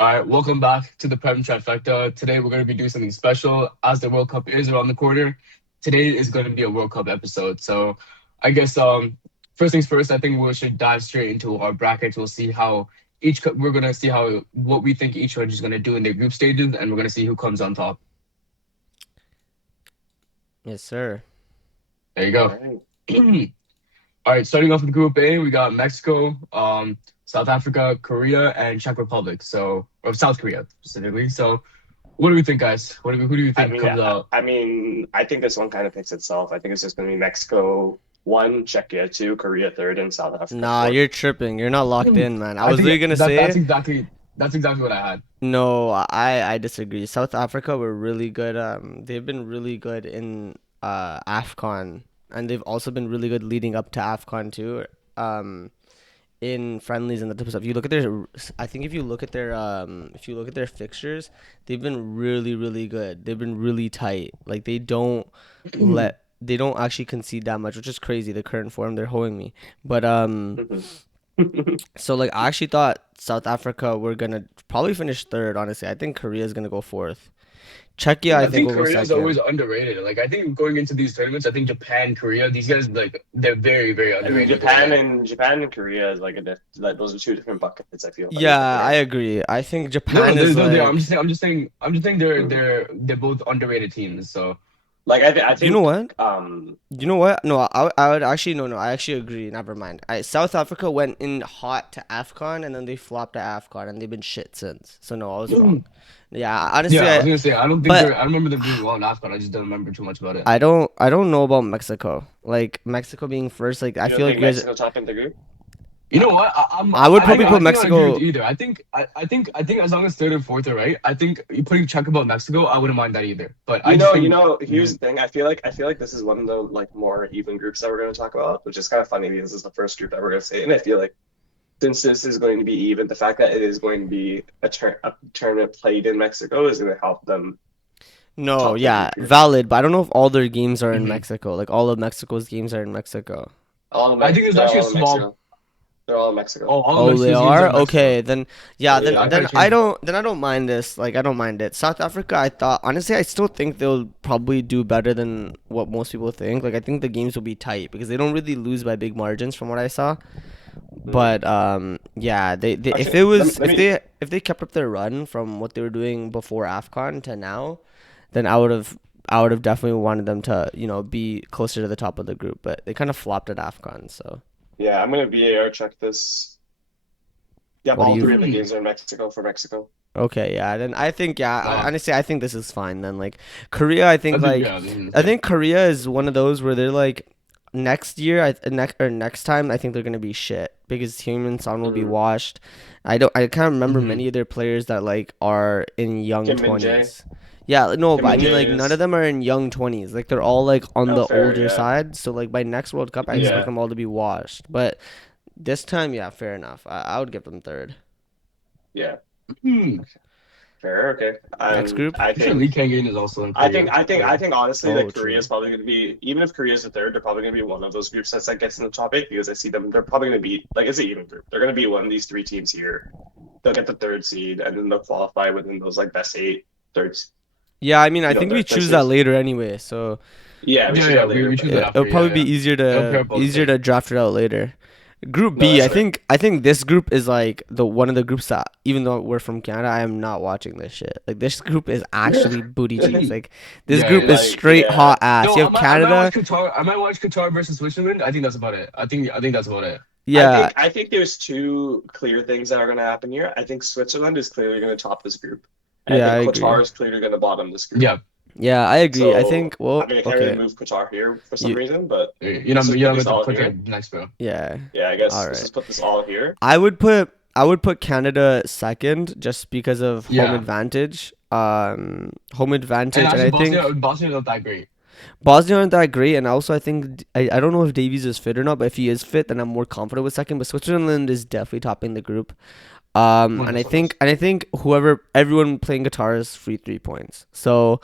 All right, welcome back to the Prem Trifecta. Today we're going to be doing something special as the World Cup is around the corner. Today is going to be a World Cup episode. So, I guess first things first. I think we should dive straight into our brackets. We'll see how we're going to see how what we think each country is going to do in their group stages, and we're going to see who comes on top. Yes, sir. There you All go. right. All right, starting off with Group A, we got Mexico, South Africa, Korea, and Czech Republic. So, or South Korea specifically. So, what do we think, guys? Who do you I think mean, comes I, out? I mean, I think this one kind of picks itself. I think it's just going to be Mexico one, Czechia two, Korea third, and South Africa Nah, fourth. you're tripping. You're not locked in, man. I I was think literally gonna that say that's exactly what I had. no. I disagree. South Africa were really good. They've been really good in AFCON, and they've also been really good leading up to AFCON too. Um, in friendlies and that type of stuff. You look at their, I think if you look at their fixtures, they've been really good. They've been really tight. Like they don't actually concede that much, which is crazy. The current form they're holding me, but Mhm. so like I actually thought South Africa were gonna probably finish third. Honestly, I think Korea's gonna go fourth. Czechia, I Yeah. I think think will go Korea is always second. underrated. Like I think going into these tournaments, I think Japan, Korea, these guys like they're very And underrated going Japan in. and Japan and Korea is like like those are two different buckets. I feel like Yeah, over I there. agree. I think No, Japan is they are. like, I'm just saying they're Mm. they're both underrated teams. So I you know think what? You know what? No, I would actually no. I actually agree. Never mind. South Africa went in hot to AFCON and then they flopped to AFCON and they've been shit since. So no, I was wrong. Yeah, honestly, yeah, I was gonna say I don't think they're. but I remember them doing well in AFCON. I just don't remember too much about it. I don't know about Mexico. Like Mexico being first, like I you don't feel like think you guys. Mexico top in the group. You know what? I would probably I put think I agree with Mexico. you either. I think as long as third and fourth are right, I think you putting Czech above Mexico, I wouldn't mind that either. But I just think Here's the thing. I feel like this is one of the like more even groups that we're going to talk about, which is kind of funny because this is the first group that we're going to say, and I feel like since this is going to be even, the fact that it is going to be a tournament played in Mexico is going to help them No, top the yeah, group here. valid, but I don't know if all their games are in mhm. Mexico. Like all of Mexico's games are in Mexico. I think there's They're actually a all in small. Mexico. They're all in Mexico. Oh, all of Oh, they Mexico's games are are? in Mexico. Okay, then Yeah, yeah, Yeah, I thought then it changed. I don't mind this. Like I don't mind it. South Africa, I thought honestly I still think they'll probably do better than what most people think. Like I think the games will be tight because they don't really lose by big margins from what I saw. Mhm. But yeah, they if Actually, it let me, was let me if they kept up their run from what they were doing before AFCON to now, then I would have definitely wanted them to, be closer to the top of the group, but they kind of flopped at AFCON, so yeah, I'm going to VAR check this. Yep, what do all you three of the games are in Mexico for Mexico. Okay, yeah. Then I think, yeah. Uh, Honestly, I think this is fine. Then like Korea, I I think think like yeah, this is the I same. think Korea is one of those where they're like next year, next time, I think they're gonna be shit because Heung-min Son will be Mm. washed. I can't remember Hmm. many of their players that like are in young Kim Min Jae. twenties. Yeah, no, Kim but I Min mean Jae like none of is them are in young twenties. Like they're all like on oh the fair, older yeah, side. So like by next World Cup, I expect yeah. them all to be washed. But this time, yeah, fair enough. I would give them third. Yeah, Hmm. fair. Okay. Next group. I'm sure Lee Kang-in is also in Korea. I think honestly Oh, that Korea is true. probably going to be, even if Korea is the third, they're probably going to be one of those group sets that gets in the top eight because I see them. They're probably going to be like it's an even group. They're going to be one of these three teams here. They'll get the third seed and then they'll qualify within those like best eight thirds. Yeah, I mean, I You know, think we third choose that seeds. later anyway, so Yeah, we Yeah, should yeah, that later, we but choose that it'll after. probably be Yeah. It'll pair both easier things. to draft it out later. Group no, B, that's fair. I think this group is like the one of the groups that even though we're from Canada, I am not watching this shit. Like this group is actually booty cheeks. Like this Yeah, group it is is. Like straight yeah, hot ass. No, You have I might watch Canada, Qatar. I might watch Qatar versus Switzerland. I think that's about it. I think that's about it. yeah, I think there's two clear things that are going to happen here. I think Switzerland is clearly going to top this group, and I yeah, I think agree. Qatar is clearly going to bottom this group. Yeah, Yeah, I agree. I So think I well, mean, I can't really okay, move Qatar here for some you reason, but you're put not this going to all put here. that next, bro. yeah, Yeah, I all guess let's right. just put this all here. I would put Canada second just because of home Yeah, advantage. Home and advantage, and actually I think Bosnia's not that great. Bosnia aren't that great, and also I think I don't know if Davies is fit or not, but if he is fit, then I'm more confident with second. But Switzerland is definitely topping the group. One of And those ones. I think whoever everyone playing guitar is free 3 points. So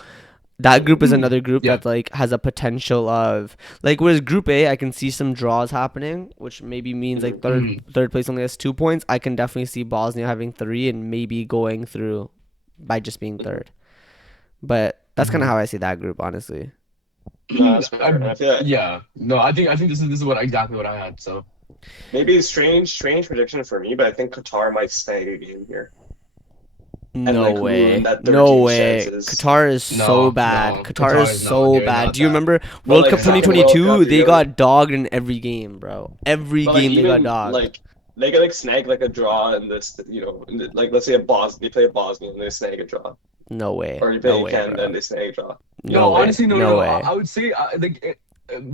that group is another group Yeah. that like has a potential of like, whereas Group A, I can see some draws happening, which maybe means like third place only has 2 points. I can definitely see Bosnia having 3 and maybe going through by just being third. But that's kind of how I see that group, honestly. No, that's fair. I feel like Yeah. No, I think this is what exactly what I had. So maybe a strange prediction for me, but I think Qatar might snag a game here and No like ruin way. that third No team's way. chances. Qatar is so bad. no, Qatar is no, so they're bad. not Do you that. remember But World like Cup second World 2022? Cup, They you know, got dogged in every game, bro. Every but like game they got even dogged. like they could like snag like a draw in this, you know, like let's say a Bosnia, they play a Bosnia and they snag a draw, No way. or you No play way, Canada bro. and they snag a draw. No No, way. honestly, no, no, No no. way. I would say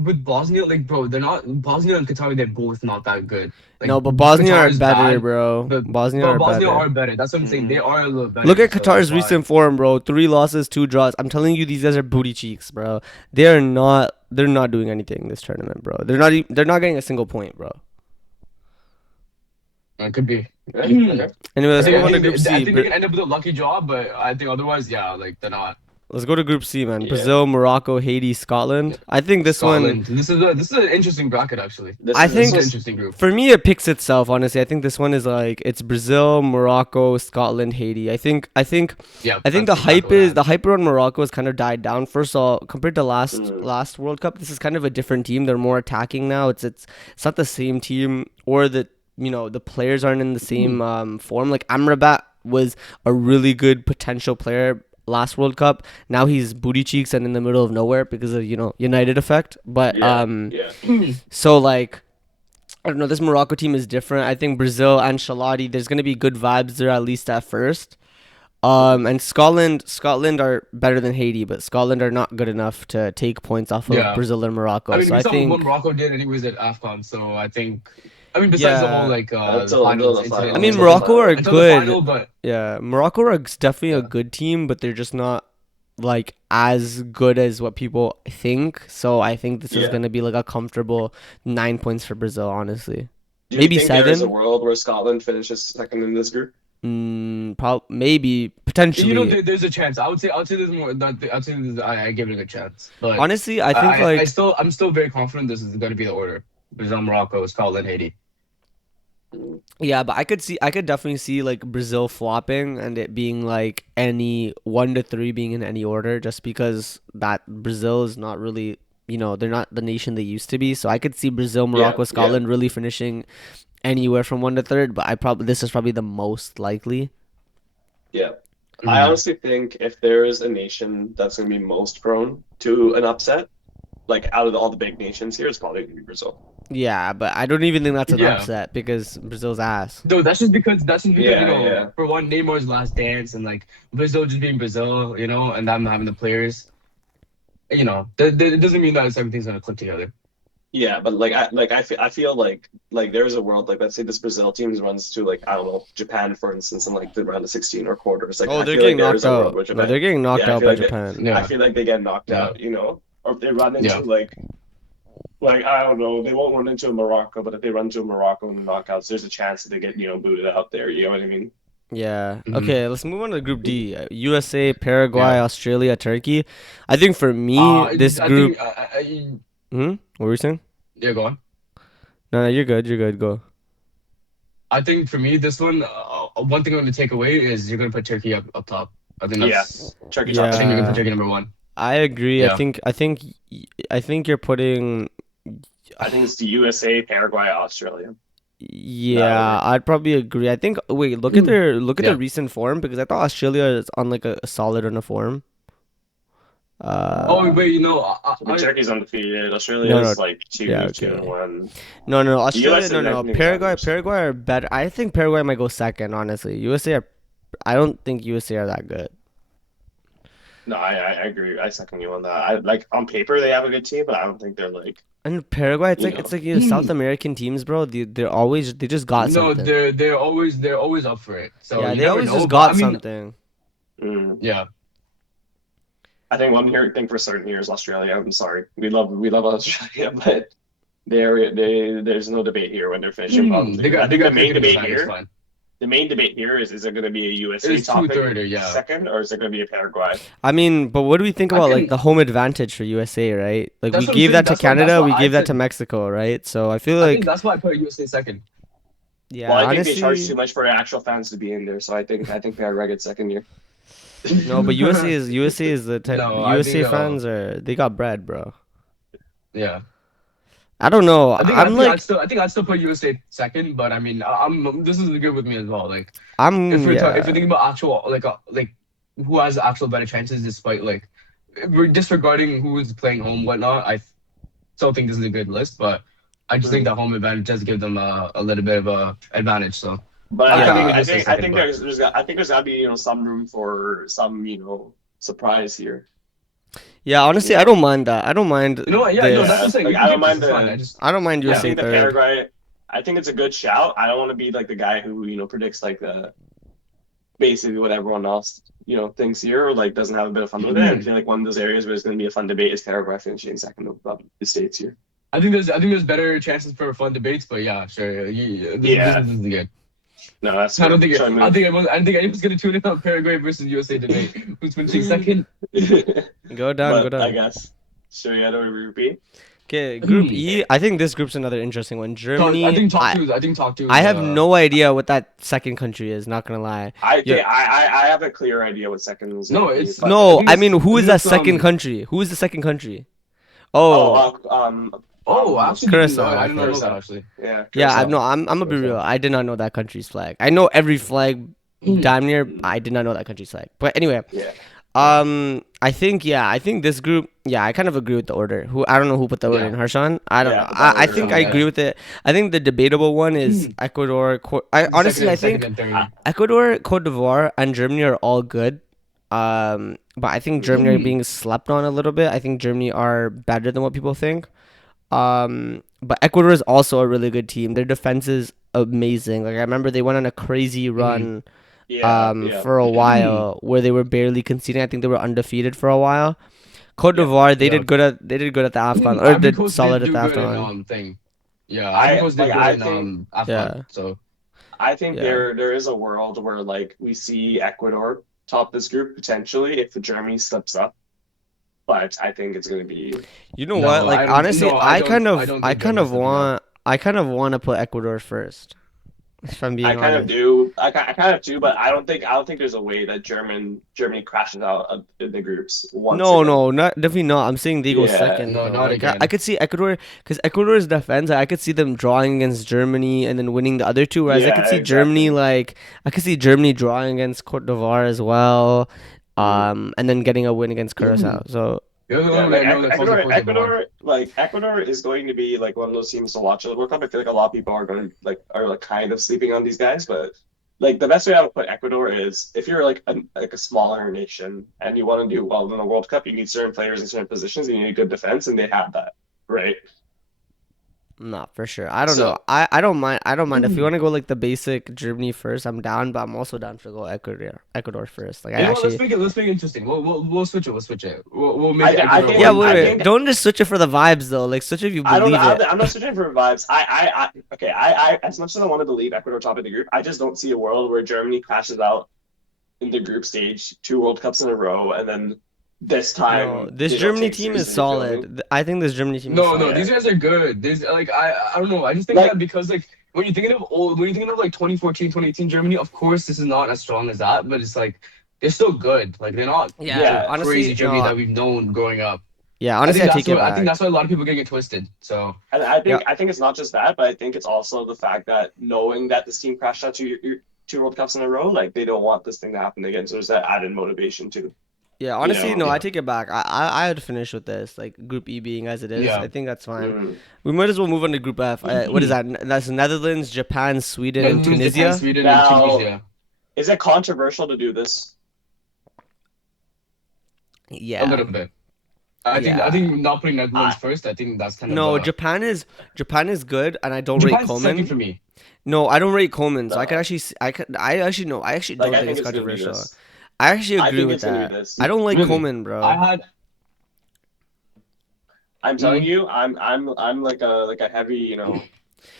with Bosnia, like bro, they're not Bosnia and Qatar. They're both not that good. Like No, but Bosnia Qatar are is better, bad, bro. but Bosnia but are Bosnia better. are better. That's what I'm saying. They are a little better. Look at so Qatar's that's why. recent form, bro. 3 losses, 2 draws. I'm telling you, these guys are booty cheeks, bro. They're not doing anything this tournament, bro. They're not getting a single point, bro. It could be. Okay. Anyway, let's I move on to think, Group I C. think they can end up with a lucky draw, but I think otherwise, yeah, like they're not. Let's go to Group C, man. Yeah. Brazil, Morocco, Haiti, Scotland. I think this Scotland. one, This is an interesting bracket actually. I This is think an interesting group. for me it picks itself, honestly. I think this one is like it's Brazil, Morocco, Scotland, Haiti. I think Yeah, I think that's the exactly hype what I is had. the hype around Morocco has kind of died down. First of all, compared to Mm. last World Cup, this is kind of a different team. They're more attacking now. It's not the same team, or the players aren't in the same form. Like Amrabat was a really good potential player last World Cup. Now he's booty cheeks and in the middle of nowhere because of United effect. But Yeah, yeah. so like I don't know, this Morocco team is different. I think Brazil and Shalati, there's gonna be good vibes there at least at first. And Scotland are better than Haiti, but Scotland are not good enough to take points off of Yeah. Brazil and Morocco. I mean, So we I saw what think Morocco did anyways at AFCON, so I think. I mean, besides the whole yeah. like Until finals the incident. final. I mean Until the Morocco are final. until the good. final, but Yeah, Morocco are definitely a yeah. good team, but they're just not like as good as what people think. So I think this is Yeah. gonna be like a comfortable 9 points for Brazil, honestly. Do you Maybe think there is a 7. world where Scotland finishes second in this group? Maybe potentially. There's a chance. I would say there's more. I'd say I give it a good chance, but Honestly, I think like I'm still very confident this is going to be the order. Brazil, Morocco, Scotland, Haiti. yeah, but I could definitely see like Brazil flopping and it being like any 1 to 3 being in any order, just because that Brazil is not really, they're not the nation they used to be. So I could see Brazil, Morocco, Yeah, Scotland really finishing anywhere from 1 to 3, but this is probably the most likely. yeah. I honestly think if there is a nation that's going to be most prone to an upset, like out of all the big nations here, it's probably going to be Brazil. Yeah, but I don't even think that's an Yeah. upset because Brazil's ass. No, that's just because Yeah, yeah. for one, Neymar's last dance and like Brazil just being Brazil, and them having the players, that it doesn't mean that everything's gonna click together. Yeah, but I feel like there's a world like let's say this Brazil team runs to like I don't know Japan for instance in like the round of 16 or quarters. Like Oh, I they're feel like getting there knocked is a world out. where No, Japan. they're getting knocked I out feel by like Japan. Yeah. I feel like they get knocked Yeah. out, or if they run into Yeah. like I don't know, they won't run into a Morocco, but if they run into a Morocco in the knockouts, there's a chance that they get booted out there. You know what I mean? Yeah. Mhm. Okay, let's move on to Group D. USA, Paraguay, Yeah. Australia, Turkey. I think for me, this I group. think, What were you saying? yeah, go on. No, you're good. You're good. Go. I think for me, this one, one thing I'm gonna take away is you're gonna put Turkey up top. I think that's. Turkey Yeah. I think you're gonna put Uh, Turkey number one. I agree. Yeah. I think you're putting. I think it's the USA, Paraguay, Australia. Yeah, I'd probably agree. I think. Wait, look at their Yeah. recent form because I thought Australia is on like a solid run of form. Oh wait, I mean, Turkey's undefeated. Australia No, is no. like 2, Yeah, 2 and okay. 1. No, Australia, USA, I no. think, is Paraguay, average. Paraguay are better. I think Paraguay might go second, honestly. I don't think USA are that good. No, I agree. I second you on that. I like on paper they have a good team, but I don't think they're like. And Paraguay, You it's know. like South American teams, bro. They just got No, something. they're always up for it. So Yeah, you they never always know, just but got I mean, something. yeah. I think one thing for certain here is Australia. I'm sorry, we love Australia, but there's no debate here when they're finishing bottom. They got I think the main Turkey debate inside, it's here. fine. the main debate here is it going to be a USA It's topic 2:30, yeah. second, or is it going to be a Paraguay? I mean, but what do we think I about like can- the home advantage for USA, right? Like we That's what I'm gave saying. that to That's why Canada, we I gave that to said. Mexico, right? So I feel I think like that's why I put USA second. yeah, Well, I think they charge honestly, too much for actual fans to be in there, so I think Paraguay gets second here. no, but USA is the type No, I USA think fans are they got bread, bro. yeah. I don't know. I I'm think like I think I'd still put USA second, but I mean, I'm this is good with me as well. Like if I'm you're if yeah. you're thinking about actual like who has actual better chances, despite like we're disregarding who is playing home, whatnot. I still think this is a good list, but I just think Mm. that home advantage does give them a little bit of a advantage. So But I'd put Yeah. USA I second, think but I think there's got to be some room for some surprise here. Yeah, honestly, I don't mind that. I don't mind you know what? Yeah, no, that's what I'm this. saying. Like You I can don't keep this. mind It's fine. the I just I don't mind I USA think the third. Paraguay. I think it's a good shout. I don't want to be like the guy who predicts like the basically what everyone else thinks here or like doesn't have a bit of fun with it. I feel like one of those areas where it's going to be a fun debate is Paraguay finishing second of the states here. I think there's better chances for fun debates, but yeah, sure. This is good. No, that's I don't think fair. I don't think anyone's gonna tune in on Paraguay versus USA debate. Who's finishing second? Go down, go But I down. guess sure you had to repeat. Okay, Group E. I think this group's another interesting one. I Germany. think top two. I have no idea what that second country is. Not gonna lie. I Yeah. think I have a clear idea what second is. No, gonna be, it's- but- No, think I it's- mean, who I is think that it's, second country? Who is the second country? Oh, Oh, I actually didn't know. Curacao, I didn't know Curacao. that actually. yeah. yeah. Curacao. No, I'm gonna be real. Curacao. I did not know that country's flag. I know every flag, damn near. I did not know that country's flag. But anyway, Yeah. I think this group. Yeah, I kind of agree with the order. I don't know who put the order Yeah. in. Harshan. I don't Yeah, know. put that I order think in, I yeah. agree with it. I think the debatable one is Ecuador. Honestly, I think Second and third. Ecuador, Cote d'Ivoire, and Germany are all good. But I think Germany are being slept on a little bit. I think Germany are better than what people think. But Ecuador is also a really good team. Their defense is amazing. Like I remember they went on a crazy run Yeah. for a while where they were barely conceding. I think they were undefeated for a while. Cote d'Ivoire, they Yeah. did good at the AFCON or Ivory did Coast solid at did the do good in, AFCON. thing. Yeah, I- Ivory Coast did like, good I in think- AFCON. Yeah. So I think Yeah. there is a world where like we see Ecuador top this group potentially if Germany slips up. But I think it's gonna be You know No, what? Like I don't- honestly, no, I I don't- kind I of don't I think kind of Germany's stepping up. want to put Ecuador first. If I'm being I kind of honest. do. I kind of do, but I don't think there's a way that Germany crashes out in the groups once No, again. no, not definitely not. I'm saying they go Yeah, second. no, though. not Like, again. I could see Ecuador because Ecuador's defense. I could see them drawing against Germany and then winning the other two. Whereas I Yeah, could see Germany exactly. I could see Germany drawing against Cote d'Ivoire as well. And then getting a win against Curacao. So you're the Yeah, one like that know that follows the Cote d'Ivoire. Ecuador is going to be like one of those teams to watch at the World Cup. I feel like a lot of people are going to are kind of sleeping on these guys, but like the best way I would put Ecuador is if you're like a smaller nation and you want to do well in the World Cup, you need certain players in certain positions, and you need good defense, and they have that, right? not for sure. I don't So- know. I don't mind. I don't mind if you want to go like the basic Germany first. I'm down, but I'm also down to go Ecuador first. Like I You know what, actually. let's make it interesting. We'll switch it. We'll switch it. We'll make I it. think- I Ecuador think- Yeah, one. wait. Don't just switch it for the vibes though. Like switch if you I don't. believe it. I'm not searching for vibes. I as much as I wanted to leave Ecuador top of the group, I just don't see a world where Germany crashes out in the group stage 2 World Cups in a row, and then this time No, this they don't Germany take team is seriously, you feel me? solid. I think this Germany team is No, solid. no, these guys are good. These like I don't know. I just think Like- that because like when you're thinking of like 2014, 2018 Germany, of course this is not as strong as that, but it's like they're still good. Like they're not Yeah, honestly, crazy Germany no. that we've known growing up. Yeah, honestly, I take it I back. think that's why a lot of people get twisted. So And I think it's not just that, but I think it's also the fact that knowing that this team crashed out two World Cups in a row, like they don't want this thing to happen again. So there's that added motivation too. Yeah, honestly, know, no, yeah. I take it back. I had to finish with this, like Group E being as it is. Yeah. I think that's fine. Mm. We might as well move on to Group F. What is that? That's Netherlands, Japan, Sweden, and Japan, Tunisia. Sweden, Now- and Tunisia. Is it controversial to do this? A Yeah. little bit. I Yeah. think not putting Netherlands first. I think that's kind No, of Japan is good, and I don't rate Japan's Coleman. second for me. No, I don't rate Coleman, so I No. could actually, I actually no, I actually don't Like I think think it's it's gonna be controversial. this. I actually I agree think with it's gonna that. be this. I don't like Really? Coleman, bro. I had I'm telling you, I'm like a heavy,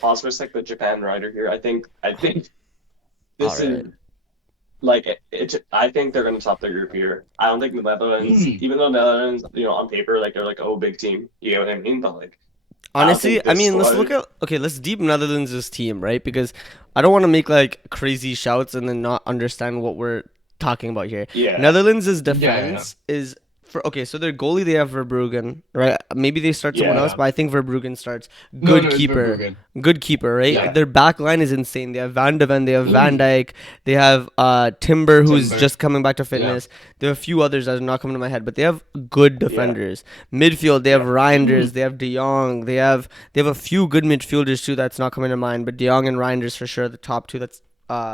pause for a sec, the Japan rider here. I think this All is right. like I think they're going to top their group here. I don't think the Netherlands, Mm. even though Netherlands, on paper, like they're like big team. You know what I mean? But like, I don't Honestly, think I this mean, let's look squad. at okay, let's deep Netherlands' team, right? Because I don't want to make like crazy shouts and then not understand what we're talking about here. Yeah, Netherlands' Yeah, yeah. defense is for okay, so their goalie they have Verbruggen, right? Maybe they start someone yeah, else, Yeah. but I think Verbruggen starts. No, Good no, it's keeper. Verbruggen. Good keeper, right? Yeah. yeah. Their back line is insane. They have Van de Ven, they have Van Mm. Dijk, they have Timber who's Timber. just coming back to Yeah. fitness. There are a few others that are not coming to my head, but they have good Yeah, defenders. Midfield, they have yeah, Reinders, Mm. they have De Jong, they have a few good midfielders too that's not coming to mind, but De Jong and Reinders for sure the top two that's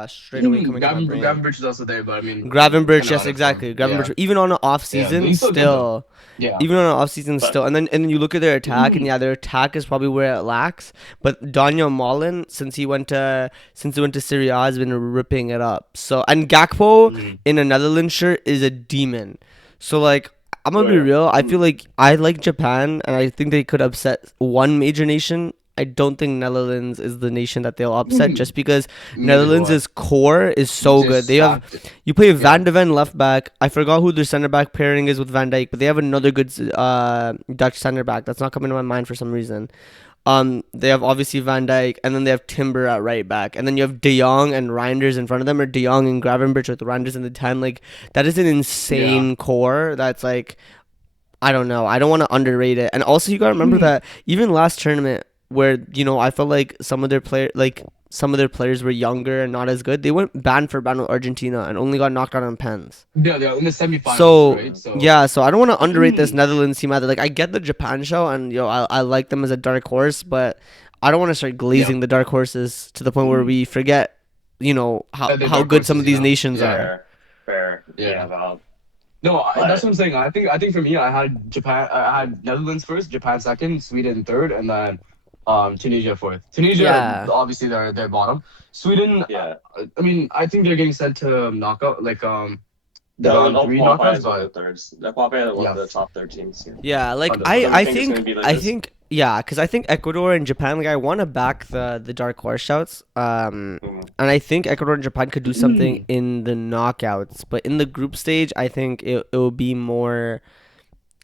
straight away coming to my brain. Gravenberch is also there, but I mean, Gravenberch, kind of yes, out of form. exactly. Yeah. Gravenberch, even on an off Yeah. But season, he's still good though. still, Yeah. even on an off season, but still, and then you look at their attack, and Mm. yeah, their attack is probably where it lacks. But Daniel Mullen, since he went to Serie A, has been ripping it up. So and Gakpo Mm. in a Netherlands shirt is a demon. So like. I'm gonna be where real. I feel like I like Japan, and I think they could upset one major nation. I don't think Netherlands is the nation that they'll upset, Mm. just because Neither do I. Netherlands' core is so good. Just They have stacked. you play Yeah. Van de Ven left back. I forgot who their center back pairing is with Van Dijk, but they have another good Dutch center back. That's not coming to my mind for some reason. They have obviously Van Dijk, and then they have Timber at right back, and then you have De Jong and Reinders in front of them, or De Jong and Gravenberch with Reinders in the 10. Like that is an Yeah. insane core. That's like I don't know. I don't want to underrate it. And also, you gotta remember Mm. that even last tournament, where I felt like some of their players were younger and not as good. They went band for band with Argentina and only got knocked out on pens. Yeah, they're in the semifinals, So right? So yeah, so I don't want to underrate this Mm. Netherlands team either. Like I get the Japan show, and I like them as a dark horse, but I don't want to start Yeah. glazing the dark horses to the point where Mm. we forget, how That they're how dark good some of horses, these nations Yeah. are. fair. Yeah. Yeah, valid. No, that's But what I'm saying. I think for me, I had Japan. I had Netherlands first, Japan second, Sweden third, and then Tunisia fourth. Tunisia, Yeah. obviously, they're bottom. Sweden, yeah, I mean, I think they're getting sent to knockout, like the round they'll three qualify knockouts, as one of but the thirds. They'll qualify as one of yeah, the top 13s. Yeah. Yeah, like I, understood. So we I think it's going to think be like I this. think yeah, because I think Ecuador and Japan, like I want to back the dark horse shouts. Mhm. And I think Ecuador and Japan could do something Mm. in the knockouts, but in the group stage, I think it will be more.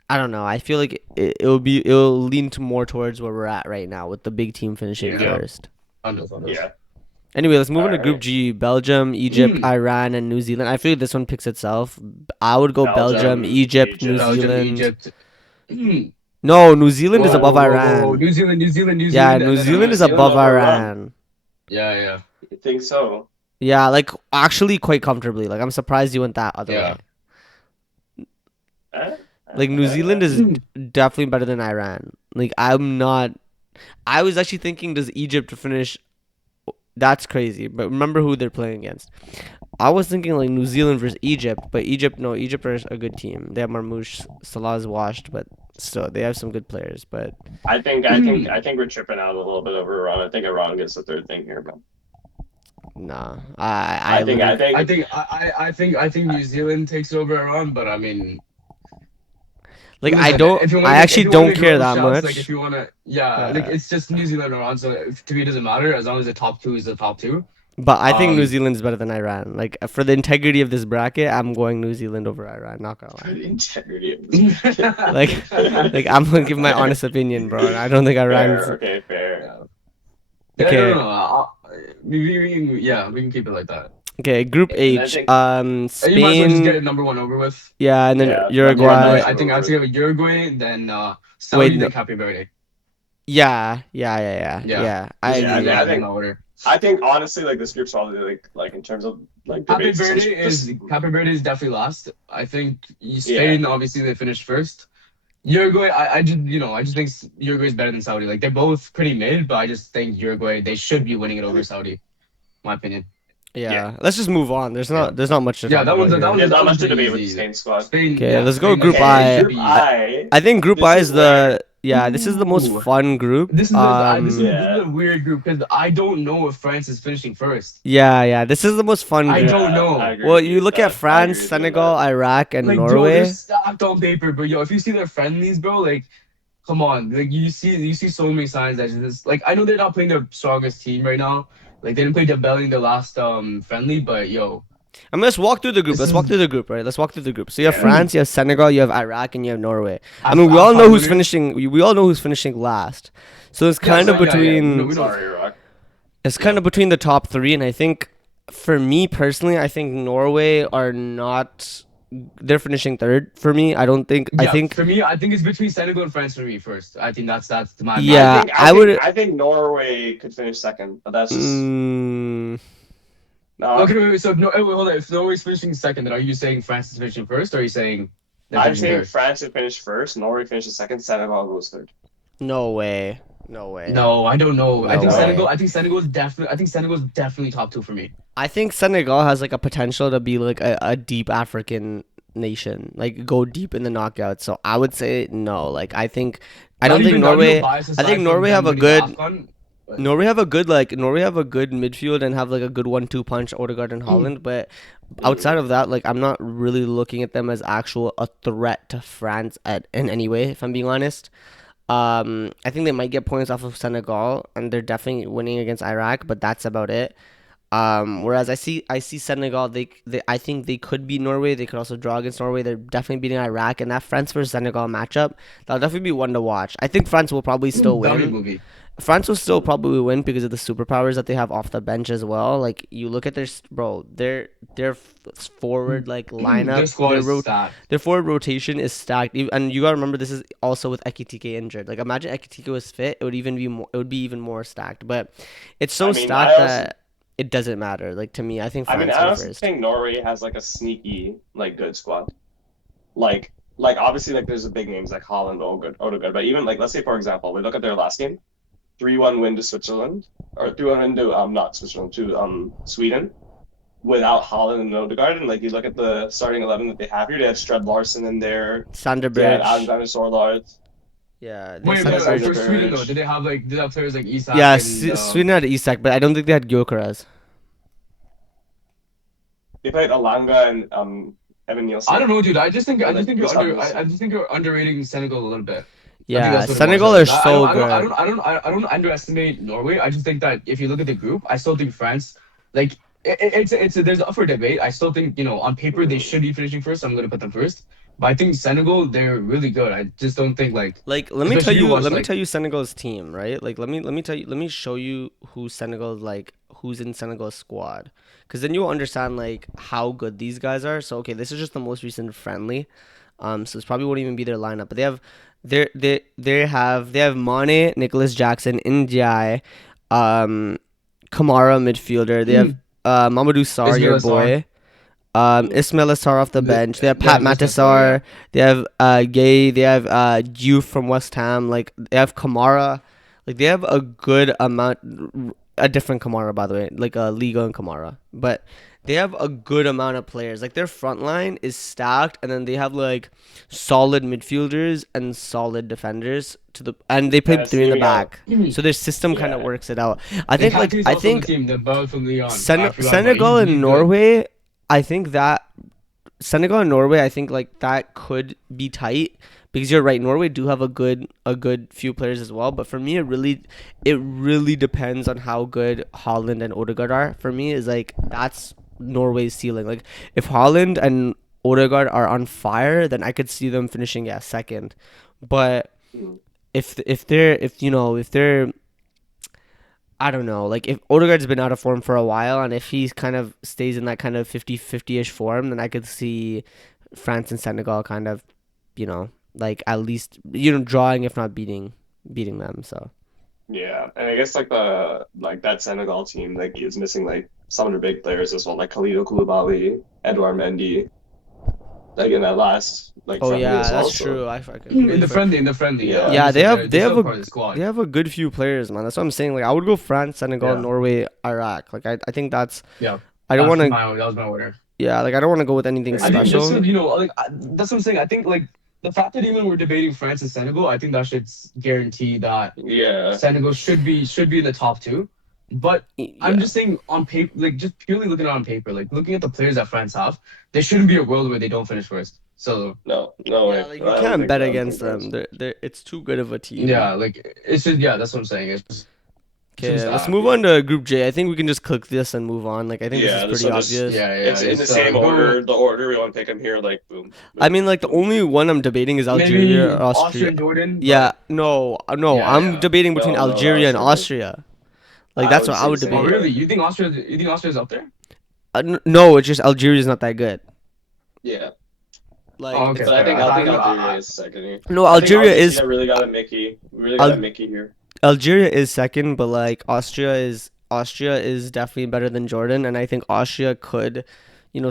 I don't know. I feel like it will lean to more towards where we're at right now with the big team finishing Yeah. Yeah. first. Understood. Yeah. Anyway, let's move All on to Group right. G: Belgium, Egypt, Mm. Iran, and New Zealand. I feel like this one picks itself. I would go Belgium, Belgium, Egypt, New Egypt. Belgium, Zealand. Egypt. Mm. No, New Zealand is Whoa, above whoa, whoa, whoa, whoa. Iran. New Zealand, New Zealand, New Yeah, Zealand, and New then Zealand is Zealand above over Iran. Iran. yeah, You think so? Yeah, like actually quite comfortably. Like I'm surprised you went that other yeah. way. Eh? Like New Zealand is Mm. definitely better than Iran. Like I'm not. I was actually thinking, does Egypt finish? That's crazy. But remember who they're playing against. I was thinking like New Zealand versus Egypt, but no, Egypt are a good team. They have Marmoush, Salah's washed, but still they have some good players. But I think we're tripping out a little bit over Iran. I think Iran gets the third thing here, but nah, I think I think New Zealand takes over Iran, but I mean, like listen, I don't. if you I want, actually if you want don't to care go that shouts, much. like if you want to, yeah, like Uh, it's just New Zealand or Iran. So to me, it doesn't matter as long as the top two is the top two. But I think New Um, Zealand is better than Iran. Like for the integrity of this bracket, I'm going New Zealand over Iran. Not gonna for lie. the integrity of this. Like I'm gonna give my honest opinion, bro. And I don't think Iran's Fair, okay, fair. yeah. Yeah, okay. no. We can keep it like that. Okay, Group And I H. think You might as well just get Spain. it number one over with. Yeah, and then Yeah, Uruguay. Uruguay. I think I'd say Uruguay, then Wait, Saudi, no. then Cape Verde. Yeah. Yeah. I Yeah, agree. I in think that order. I think honestly, like this group's probably like in terms of like Cape debates. Verde is definitely last. I think Spain obviously they finished first. Uruguay, I just think Uruguay is better than Saudi. Like they're both pretty mid, but I just think Uruguay they should be winning it over Saudi, my opinion. Yeah. Let's just move on. There's not much to Yeah, talk that about one's here. There's not much to pretty debate with the easy. Spain squad. Spain. Okay, Yeah, let's go Spain, Group Spain I. should Group be. I. I think Group This I is is the yeah. This is the most Ooh. fun group. This is this Yeah. is a weird group because I don't know if France is finishing first. Yeah. This is the most fun I group. don't know. I agree Well, with you look with at that. I France, agree with Senegal, that. Iraq, and Like, yo, they're Norway. stacked on paper, but yo, if you see their friendlies, bro, like, come on, like you see so many signs that just like I know they're not playing their strongest team right now. Like they didn't play Dembele in the last friendly, but yo, I mean, let's walk through the group. this Let's walk is through the group, right? Let's walk through the group. So you have Yeah. France, you have Senegal, you have Iraq, and you have Norway. I Af- mean, we all know AFCON who's winners. finishing. We all know who's finishing last. So it's Yeah, kind of so, yeah, between. we know. Sorry, Rock. It's kind of between the top three, and I think, for me personally, I think Norway are not. They're finishing third for me. I don't think. I Yeah, think. for me, I think it's between Senegal and France for me first. I think that's my Yeah, I would. I think Norway could finish second, but that's just Mm, no. Okay, wait, so no, wait, hold on. If Norway's finishing second, then are you saying France is finishing first, or are you saying they're I'm finishing saying third? France should finish first, Norway finishes second, Senegal goes third. no way. No way. No, I don't know. I No think way. Senegal. I think Senegal's definitely. I think Senegal's definitely top two for me. I think Senegal has like a potential to be like a deep African nation, like go deep in the knockouts. So I would say no. Like I think I don't think Norway. I think Norway have a good. Norway have a good Norway have a good midfield and have like a good 1-2 punch, Odegaard and Holland. But outside of that, like I'm not really looking at them as actual a threat to France in any way. If I'm being honest, I think they might get points off of Senegal, and they're definitely winning against Iraq, but that's about it. Whereas I see Senegal, they I think they could beat Norway. They could also draw against Norway. They're definitely beating Iraq, and that France versus Senegal matchup, that'll definitely be one to watch. I think France will probably still win. Movie. France will still probably win because of the superpowers that they have off the bench as well. Like you look at their forward like lineup, Their squad their, is stacked. their forward rotation is stacked. And you gotta remember this is also with Ekitike injured. Like imagine Ekitike was fit, it would be even more stacked. But it's so I mean, stacked I also- that it doesn't matter. Like to me, I think I mean, France I will also first. think Norway has like a sneaky, like good squad. Like obviously like there's the big names like Holland, Odegaard, but even like let's say for example, we look at their last game, 3-1 win to Switzerland, or 3-1 win to not Switzerland to Sweden, without Holland and Odegaard, and like you look at the starting 11 that they have here, they have Stred Larson in there, Sander they had Berge. Alexander Sorloth. Yeah. Wait, Sander but Berge. for Berge. Sweden though, did they have players like Isak? Yeah, and, Sweden had Isak, but I don't think they had Gyökeres. They played Alanga and Evan Nielsen. I don't know, dude. I just think Like, I just think you're underrating Senegal a little bit. I think Yeah, that's what it Senegal was. are so good. I don't underestimate Norway. I just think that if you look at the group, I still think France, like it's there's up for debate. I still think on paper they should be finishing first. So I'm gonna put them first. But I think Senegal, they're really good. I just don't think Like let me tell especially you watch, let me like- tell you Senegal's team, right? Like let me show you who's in Senegal's squad. Cuz then you'll understand like how good these guys are. So okay, this is just the most recent friendly. So this probably won't even be their lineup, but they have Mane, Nicholas Jackson, Ndiaye, Kamara midfielder. They have Mamadou Sarr, your Ismaila Sarr. boy. Ismail Assar off the bench. They have yeah, Pat Ismaila Sarr, Matasar. They have Gay. They have Diouf from West Ham. Like they have Kamara. Like they have a good amount. A different Kamara, by the way, like a Liga and Kamara. But they have a good amount of players. Like their front line is stacked, and then they have like solid midfielders and solid defenders and they play Yeah, three in the Serie A. back. So their system kind of Yeah. works it out. I think like Kante's I also on the think team, the Bell from Lyon. I Sen- forgot, but Senegal he's and good. Norway, I think that Senegal and Norway, I think like that could be tight because you're right. Norway do have a good few players as well, but for me, it really depends on how good Holland and Odegaard are. For me, is like that's Norway's ceiling. Like if Holland and Odegaard are on fire, then I could see them finishing second. But if they're I don't know, like if Odegaard's been out of form for a while and if he kind of stays in that kind of 50-50-ish form, then I could see France and Senegal kind of, like at least, drawing if not beating them. So Yeah, and I guess like that Senegal team like is missing like some of their big players as well, like Kalidou Koulibaly, Edouard Mendy, like in that last like oh friendly yeah, as well, that's so- true. In the friendly, Yeah. Yeah, they have they're still a part of the squad. they have a good few players, man. That's what I'm saying. Like I would go France, Senegal, Yeah. Norway, Iraq. Like I think that's Yeah. I don't want to That was my order. like I don't want to go with anything I think just special. so, that's what I'm saying. I think like the fact that even we're debating France and Senegal, I think that should guarantee that Yeah, Senegal should be in the top two. But I'm Yeah. just saying on paper, like just purely looking on paper, like looking at the players that France have, there shouldn't be a world where they don't finish first. So no way. Yeah, like I you don't can't think- bet I don't against think them. They're it's too good of a team. yeah, like it's just that's what I'm saying. It's just Okay, just let's add. move on to Group J. I think we can just click this and move on. Like, I think Yeah, this this is pretty one just- obvious. Yeah, It's in the just, same go- order. The order we want to pick them here, like boom. I boom, mean, like, the boom. only one I'm debating is Maybe Algeria or Austria Austria. and Jordan. Yeah, no, Yeah, I'm yeah. debating between No, Algeria and Austria. Austria. Like, I that's would what I say would the same. Oh, debate. really? You think Austria's up there? No, it's just Algeria's not that good. Yeah, Like, Oh, okay. it's- but I think I- Algeria is second here. no, I think Algeria is Argentina really got a Mickey. Really Al- got a Mickey here. Algeria is second, but like Austria is definitely better than Jordan, and I think Austria could,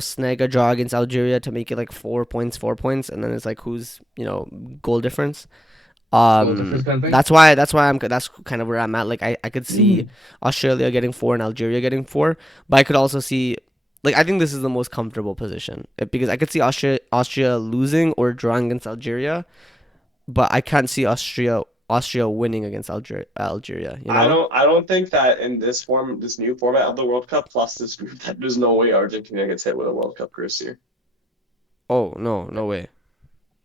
snag a draw against Algeria to make it like 4 points, and then it's like who's goal difference. Goal difference kind of thing? That's kind of where I'm at. Like I could see Australia getting 4 and Algeria getting 4, but I could also see, like, I think this is the most comfortable position because I could see Austria losing or drawing against Algeria, but I can't see Austria winning against Algeria. I don't think that in this new format of the World Cup plus this group, that there's no way Argentina gets hit with a World Cup curse here. Oh no way.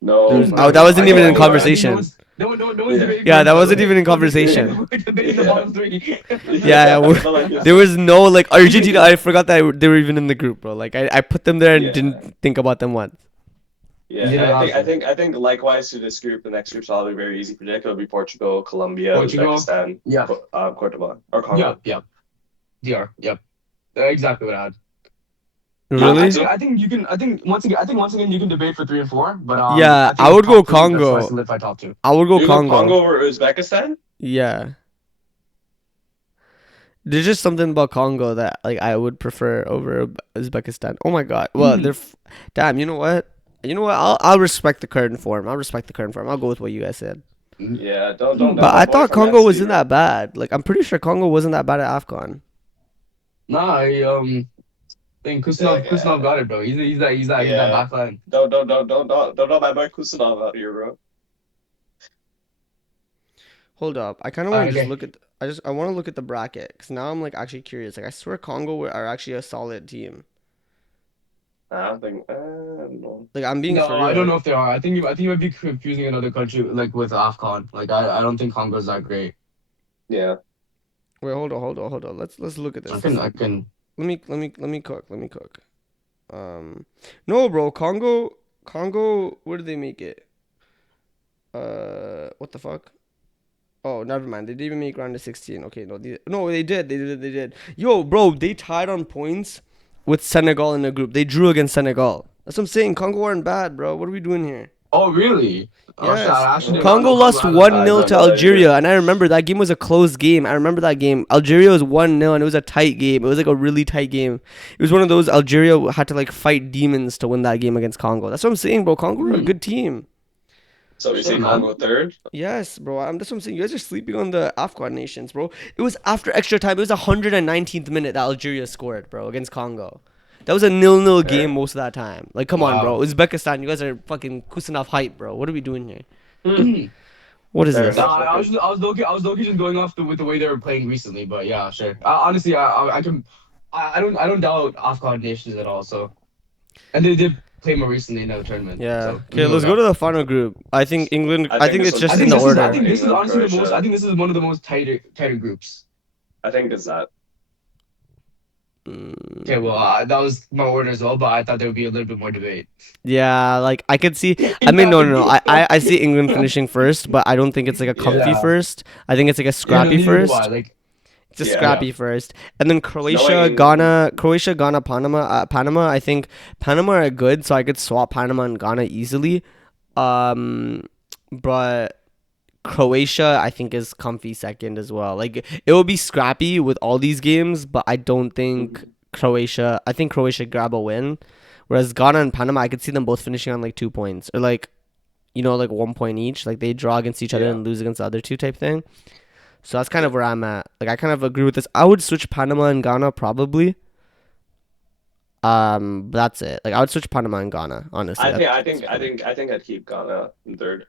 No, There's- no, that wasn't I even know, in I know. conversation. No one's Yeah. debating Yeah, for- that wasn't even in no one's conversation. debating the bottom three. Yeah, I feel like this- There was no like Argentina. I forgot that they were even in the group, bro. Like I put them there and Yeah. didn't think about them once. Yeah, Yeah, I think likewise to this group, the next group's probably very easy to predict. It'll be Portugal, Colombia, Portugal, Uzbekistan, yeah. Cote d'Ivoire, or Congo. Yep. DR. Yep. Exactly what I had. Really? I think you can. I think once again you can debate for 3 and 4, but Yeah, think I would go top three, that's why I Congo. solidify top 2. I would go You Congo. Congo over Uzbekistan? Yeah. There's just something about Congo that like I would prefer over Uzbekistan. Oh my god. Well, damn. You know what? I'll respect the current form. I'll go with what you guys said. Yeah, don't. But I boy thought from Congo FC, wasn't bro. that bad. Like I'm pretty sure Congo wasn't that bad at AFCON. Nah, I think Kusanov got it, bro. He's that Yeah. back line. Don't my boy Kusanov out here, bro. Hold up. I kind of want to Okay. just look at. I want to look at the bracket because now I'm like actually curious. Like I swear Congo are actually a solid team. I don't think. I don't know. Like I'm being No, for real. I don't know if they are. I think you might be confusing another country like with AFCON. Like I don't think Congo's that great. Yeah. Wait, hold on. Let's look at this. I can. Let me cook. No, bro. Congo. Where did they make it? What the fuck? Oh, never mind. They didn't even make round of 16. Okay, no, they did. Yo, bro, they tied on points with Senegal in the group. They drew against Senegal. That's what I'm saying. Congo aren't bad, bro. What are we doing here? Oh really? Oh, Yes. shit, I actually did not Congo know lost had a 1-0 bad to run. Algeria, and I remember that game was a close game. I remember that game. Algeria was 1-0, and it was a tight game. It was like a really tight game. It was one of those Algeria had to like fight demons to win that game against Congo. That's what I'm saying, bro. Congo are a good team. So we say Sure, man. Congo third. Yes, bro. That's what I'm saying. You guys are sleeping on the AFCON nations, bro. It was after extra time. It was 119th minute that Algeria scored, bro, against Congo. That was a 0-0 game most of that time. Like, come on, bro. Wow. Uzbekistan, you guys are fucking Kusanov hype, bro. What are we doing here? What is Fair this? enough. Nah, I was low-key just going off with the way they were playing recently, but yeah, sure. Honestly, I don't doubt AFCON nations at all. So, and they did play more recently in the tournament. Yeah. So, Okay, let's go to the final group. I think England. I think this it's one- just I in think the this is, order. I think this is England, honestly the most. Croatia. I think this is one of the most tighter groups. I think it's that. Okay, well, that was my order as well, but I thought there would be a little bit more debate. Yeah, like I could see. I mean, no. I see England finishing first, but I don't think it's like a comfy Yeah. first. I think it's like a Yeah, scrappy neither do first. I, like, It's a Yeah. scrappy first, and then Croatia, Knowing- Ghana, Panama. Panama. I think Panama are good, so I could swap Panama and Ghana easily. But Croatia, I think, is comfy second as well. Like it will be scrappy with all these games, but I don't think Croatia. I think Croatia grab a win, whereas Ghana and Panama, I could see them both finishing on like 2 points or like, like 1 point each. Like they draw against each other Yeah. and lose against the other two type thing. So that's kind of where I'm at. Like I kind of agree with this. I would switch Panama and Ghana probably. That's it. Like I would switch Panama and Ghana, honestly. I think I'd keep Ghana in third.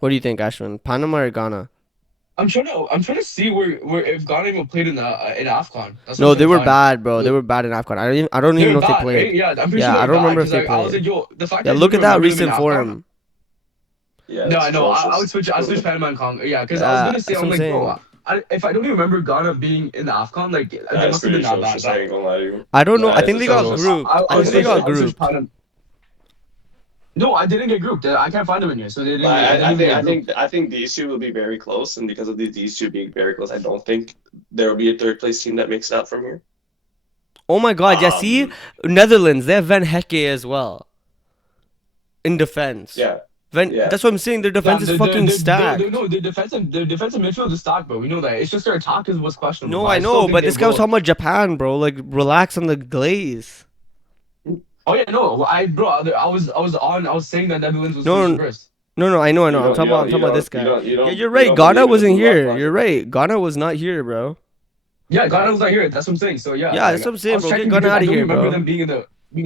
What do you think, Ashwin? Panama or Ghana? I'm trying to see where if Ghana even played in AFCON. That's what No, I'm they were trying to find. bad, bro. They were bad in AFCON. I don't They even were know if they bad, played. right? Yeah, I'm pretty Yeah, sure I they were don't remember bad, if they 'cause, I was played. like, yo, the fact Yeah, that look you at that remember them in recent AFCON. form. Yeah. No, it's I know. I atrocious. would switch Panama and Congo. Yeah, because I was gonna say, that's I'm what like, I'm bro, saying. if I don't even remember Ghana being in the AFCON, like they That is must have pretty been that bad. atrocious. I ain't gonna lie to you. I don't know. I That is think they got So atrocious. grouped. I was think they got searching, I was searching grouped. Panama. No, I didn't get grouped. I can't find them in here, so they didn't. But They didn't even get I grouped. think I think these two will be very close, and because of these two being very close, I don't think there will be a third place team that makes it out from here. Oh my God! Yeah, see, Um, Netherlands. They have Van Hecke as well in defense. yeah, yeah. That's what I'm saying. Their defense is fucking stacked. No, their defensive midfield is stacked, bro. We know that. It's just their attack is what's questionable. No, But I I still know, think but they this guy was will. talking about Japan, bro. Like, relax on the glaze. Oh yeah, no, I was saying that Netherlands was No, finishing no, first. no, I know. You I'm don't talking you about. I'm don't you talking about don't this you guy. don't you Yeah, don't you're you right. don't Ghana believe in the wasn't blue lock here. logic? You're right. Ghana was not here, bro. Yeah, Ghana was not here. That's what I'm saying. So yeah, Yeah, like that's what I'm I saying, was bro. Get checking Ghana because I out of don't here, remember bro. them being in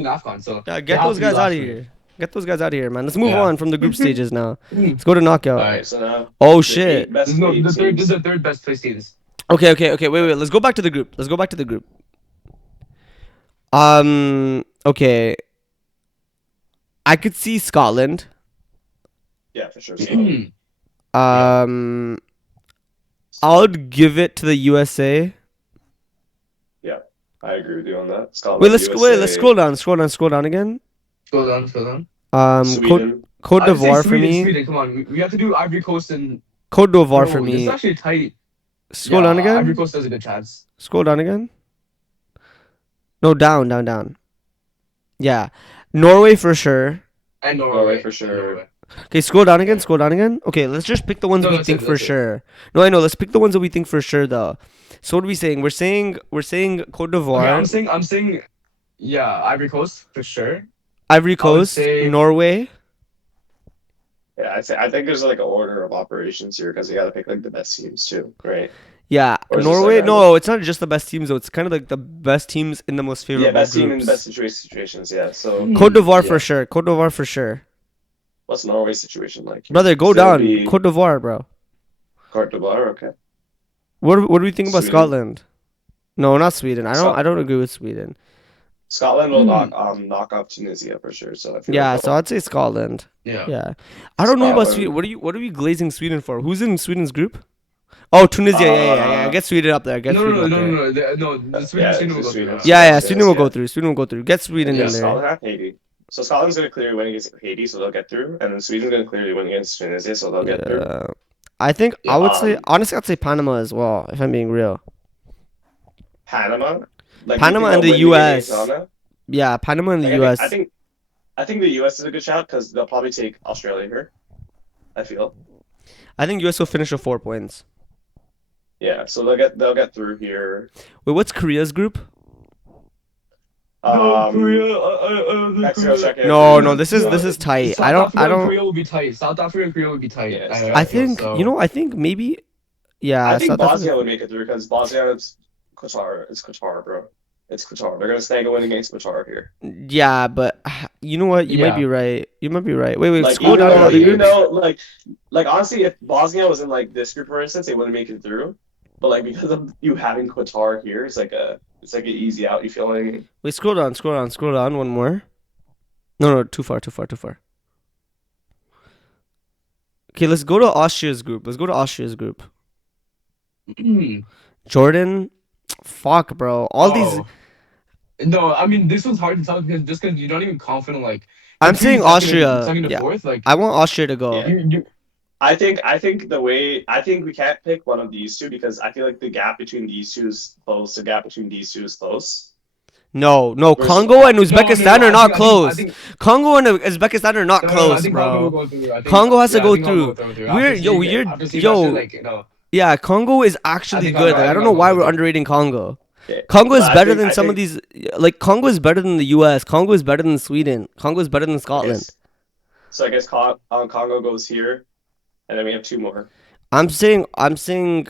AFCON. So Yeah, they get have those to be guys out last of for me. here. Get those guys out of here, man. Let's move Yeah. on from the group stages now. Mm. Let's go to All knockout. right, so now Oh the shit. eight best eight This teams. is the third best place teams. Okay. Wait. Let's go back to the group. Let's go back to the group. Okay. I could see Scotland. Yeah, for sure. Scotland. Um, I would give it to the USA. Yeah, I agree with you on that. Scotland, Wait, let's USA, scroll down. Scroll down again. Scroll down. Cote Sweden. Cote I'd say d'Ivoire for Sweden. me. Sweden, come on. We have to do Ivory Coast and Cote d'Ivoire for bro. This is me. actually tight. Scroll Yeah, down Ivory again. Coast has a good chance. Scroll down again. No, down. Yeah, Norway for sure. And Norway for sure. Okay, scroll down again. Scroll down again. Okay, let's just pick the ones No, we that's think it, for that's it. sure. No, I know. Let's pick the ones that we think for sure, though. So what are we saying? We're saying Cote d'Ivoire, Okay, I'm saying, yeah, Ivory Coast for sure. Ivory I would Coast, say- Norway. Yeah, I think there's like an order of operations here because you got to pick like the best teams too, right? Yeah, Or is this Norway. like No, it's not just the best teams though. It's kind of like the best teams in the most favorable Yeah, best team in the groups. best situations. Yeah. So Cote d'Ivoire Yeah. for sure. Cote d'Ivoire for sure. what's Norway's situation like? Brother, go So it'll down. be Cote d'Ivoire, bro. Cote d'Ivoire. Okay. What do we think about Sweden. Scotland? No, not Sweden. I Scot- don't agree with Sweden. Scotland will knock off Tunisia for sure. So I feel Yeah, like so I'd say Scotland. Yeah. Yeah. I don't know about Scotland. Sweden. What are we glazing Sweden for? Who's in Sweden's group? Oh, Tunisia. Yeah. Get Sweden up there. Get No, Sweden up there. no. The Sweden, Yeah, Sweden will go Sweden. through. Yeah, Yes, Sweden will go yeah. through. Sweden will go through. Get Sweden Yeah, in there. Scotland have Haiti. So Scotland's gonna clearly win against Haiti, so they'll get through, and then Sweden's gonna clearly win against Tunisia, so they'll get through. Yeah. I think I would say Um, honestly I'd say Panama as well, if I'm being real. Panama, like Panama you and think the they'll win against US. Ghana? Yeah, Panama and the Like, US. I think the US is a good shout because they'll probably take Australia here. I feel. I think US will finish with 4 points. Yeah, so they'll get through here. Wait, what's Korea's group? Mexico, check it. No, this is tight. I don't Korea will be tight. South Africa and Korea will be tight. Yes. I think so. I think maybe yeah, I think South Bosnia Africa. would make it through because Bosnia is Qatar. It's Qatar, bro. It's Qatar. They're gonna snag a win against Qatar here. Yeah, but you know what? You might Yeah. be right. Wait, Like scroll down another even group. though like honestly, if Bosnia was in like this group, for instance, they wouldn't make it through. But like because of you having Qatar here, it's like an easy out. You feel like Wait, scroll down one more. No, too far. Okay, let's go to Austria's group. Jordan, fuck, bro. All these. No, I mean this one's hard to tell because you're not even confident. Like I'm between saying second Austria. second and Yeah, fourth. Like I want Austria to go. Yeah. you I think we can't pick one of these two because I feel like the gap between these two is close. The gap between these two is close. No, Versus- Congo and Uzbekistan no, are not I close. think- Congo and Uzbekistan are not I close, think Congo will bro. go through. Congo has to go I think Congo will through. go through. We're- After yo, seeing you're- it- after seeing yo. that shit, like, Yeah, Congo is actually think good. Congo- Like, I I don't think know why Congo we're will go underrating Congo. Yeah. Congo is But I better think- than I some of think- these. Like, Congo is better than the U.S. Congo is better than Sweden. Congo is better than Scotland. Yes. So I guess Congo goes here, and then we have two more. I'm saying Austria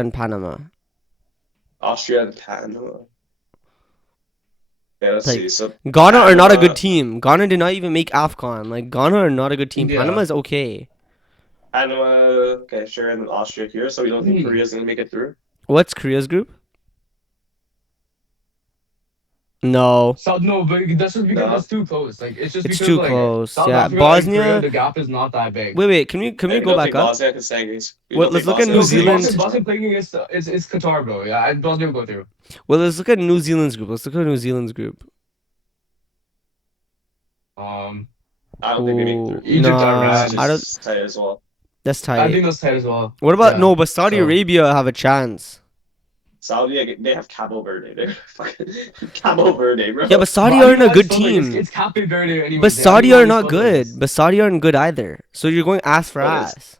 and Panama. Austria and Panama. Yeah, let's Like- see. So Ghana are not a Panama- good team. Ghana did not even make AFCON. Like, Ghana are not a good team. Yeah. Panama is okay. Panama, okay, sure, and then Austria here. So we don't think Korea's gonna make it through. What's Korea's group? No, South, no, but that's just because No. it's too close. Like it's just it's because too like close. South Yeah, Africa and Korea, Bosnia. the gap is not that big. Wait, can we You go don't back think up? Bosnia can say against? You Well, don't let's think look at Bosnia New can say Zealand. against Boston playing against it's Qatar, bro. Yeah, Bosnia will go through. Well, let's look at New Zealand's group. Let's look at New Zealand's group. Um, I don't think they make it Oh, through. Egypt, nah, It's Iran. I don't. just tight as well. That's I think tight. that's tight as well. What about Yeah. no? But Saudi So- Arabia have a chance. Saudi, they have Cabo Verde. They're fucking Cabo Verde, bro. Yeah, but Saudi But I aren't mean, a good that's still, like, team. It's Cape Verde anyway. But Saudi are not good. But Saudi aren't good either. So you're going ass for What is- ass.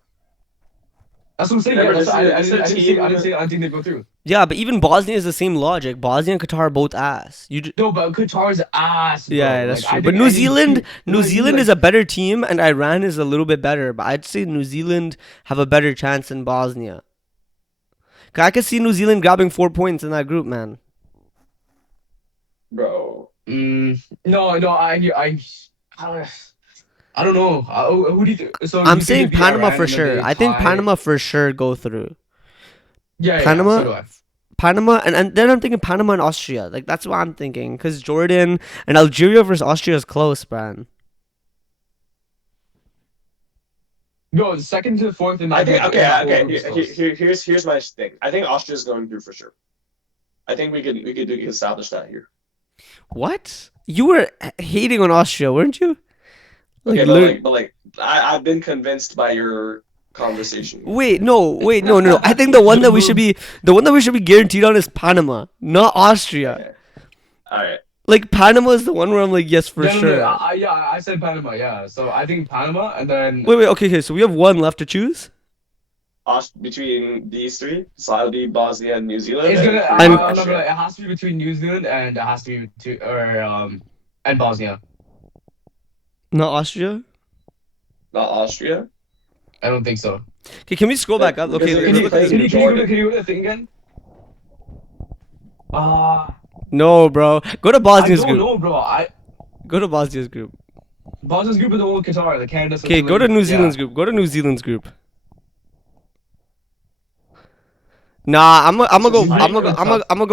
That's what I'm saying. Remember, Yeah, that's, this is a I team- didn't say I think they go through. Yeah, but even Bosnia is the same logic. Bosnia and Qatar are both ass. No, but Qatar's ass. Bro. Yeah, that's Like, true. I But think New any Zealand, team- New like, Zealand like, is a better team, and Iran is a little bit better. But I'd say New Zealand have a better chance than Bosnia. 'Cause I could see New Zealand grabbing 4 points in that group, man. Bro. No, I don't know. Who do you think? So I'm you think saying it'd be Panama Iran for and then sure. they I think tie- Panama for sure go through. Yeah, Panama- so do I. Panama, and then I'm thinking Panama and Austria. Like that's what I'm thinking. Because Jordan and Algeria versus Austria is close, man. No, the second to the fourth and I think that okay. group is close. Here's my thing. I think Austria's going through for sure. I think we could establish that here. What? You were hating on Austria, weren't you? Like, Okay, lit- but I've been convinced by your conversation. Wait, no. I think the one that we should be guaranteed on is Panama, not Austria. Okay. All right. Like Panama is the one where I'm like, yes, for No, sure. I said Panama. Yeah, so I think Panama, and then Wait, okay. So we have one left to choose. Between these three, Saudi, Bosnia, and New Zealand. it's gonna. and I'm- Austria. It has to be between New Zealand and it has to be and Bosnia. Not Austria. Not Austria. I don't think so. Okay, can we scroll back up? Okay, Because let's Can you, look at this. can you, Jordan. can you go to the thing again? No, bro. Go to I Bosnia's don't group. know, bro. Go to Bosnia's group. Bosnia's group is the one with Qatar, the Canada. Okay, go to Switzerland. New Zealand's group. Go to New Zealand's group. Nah, I'm gonna go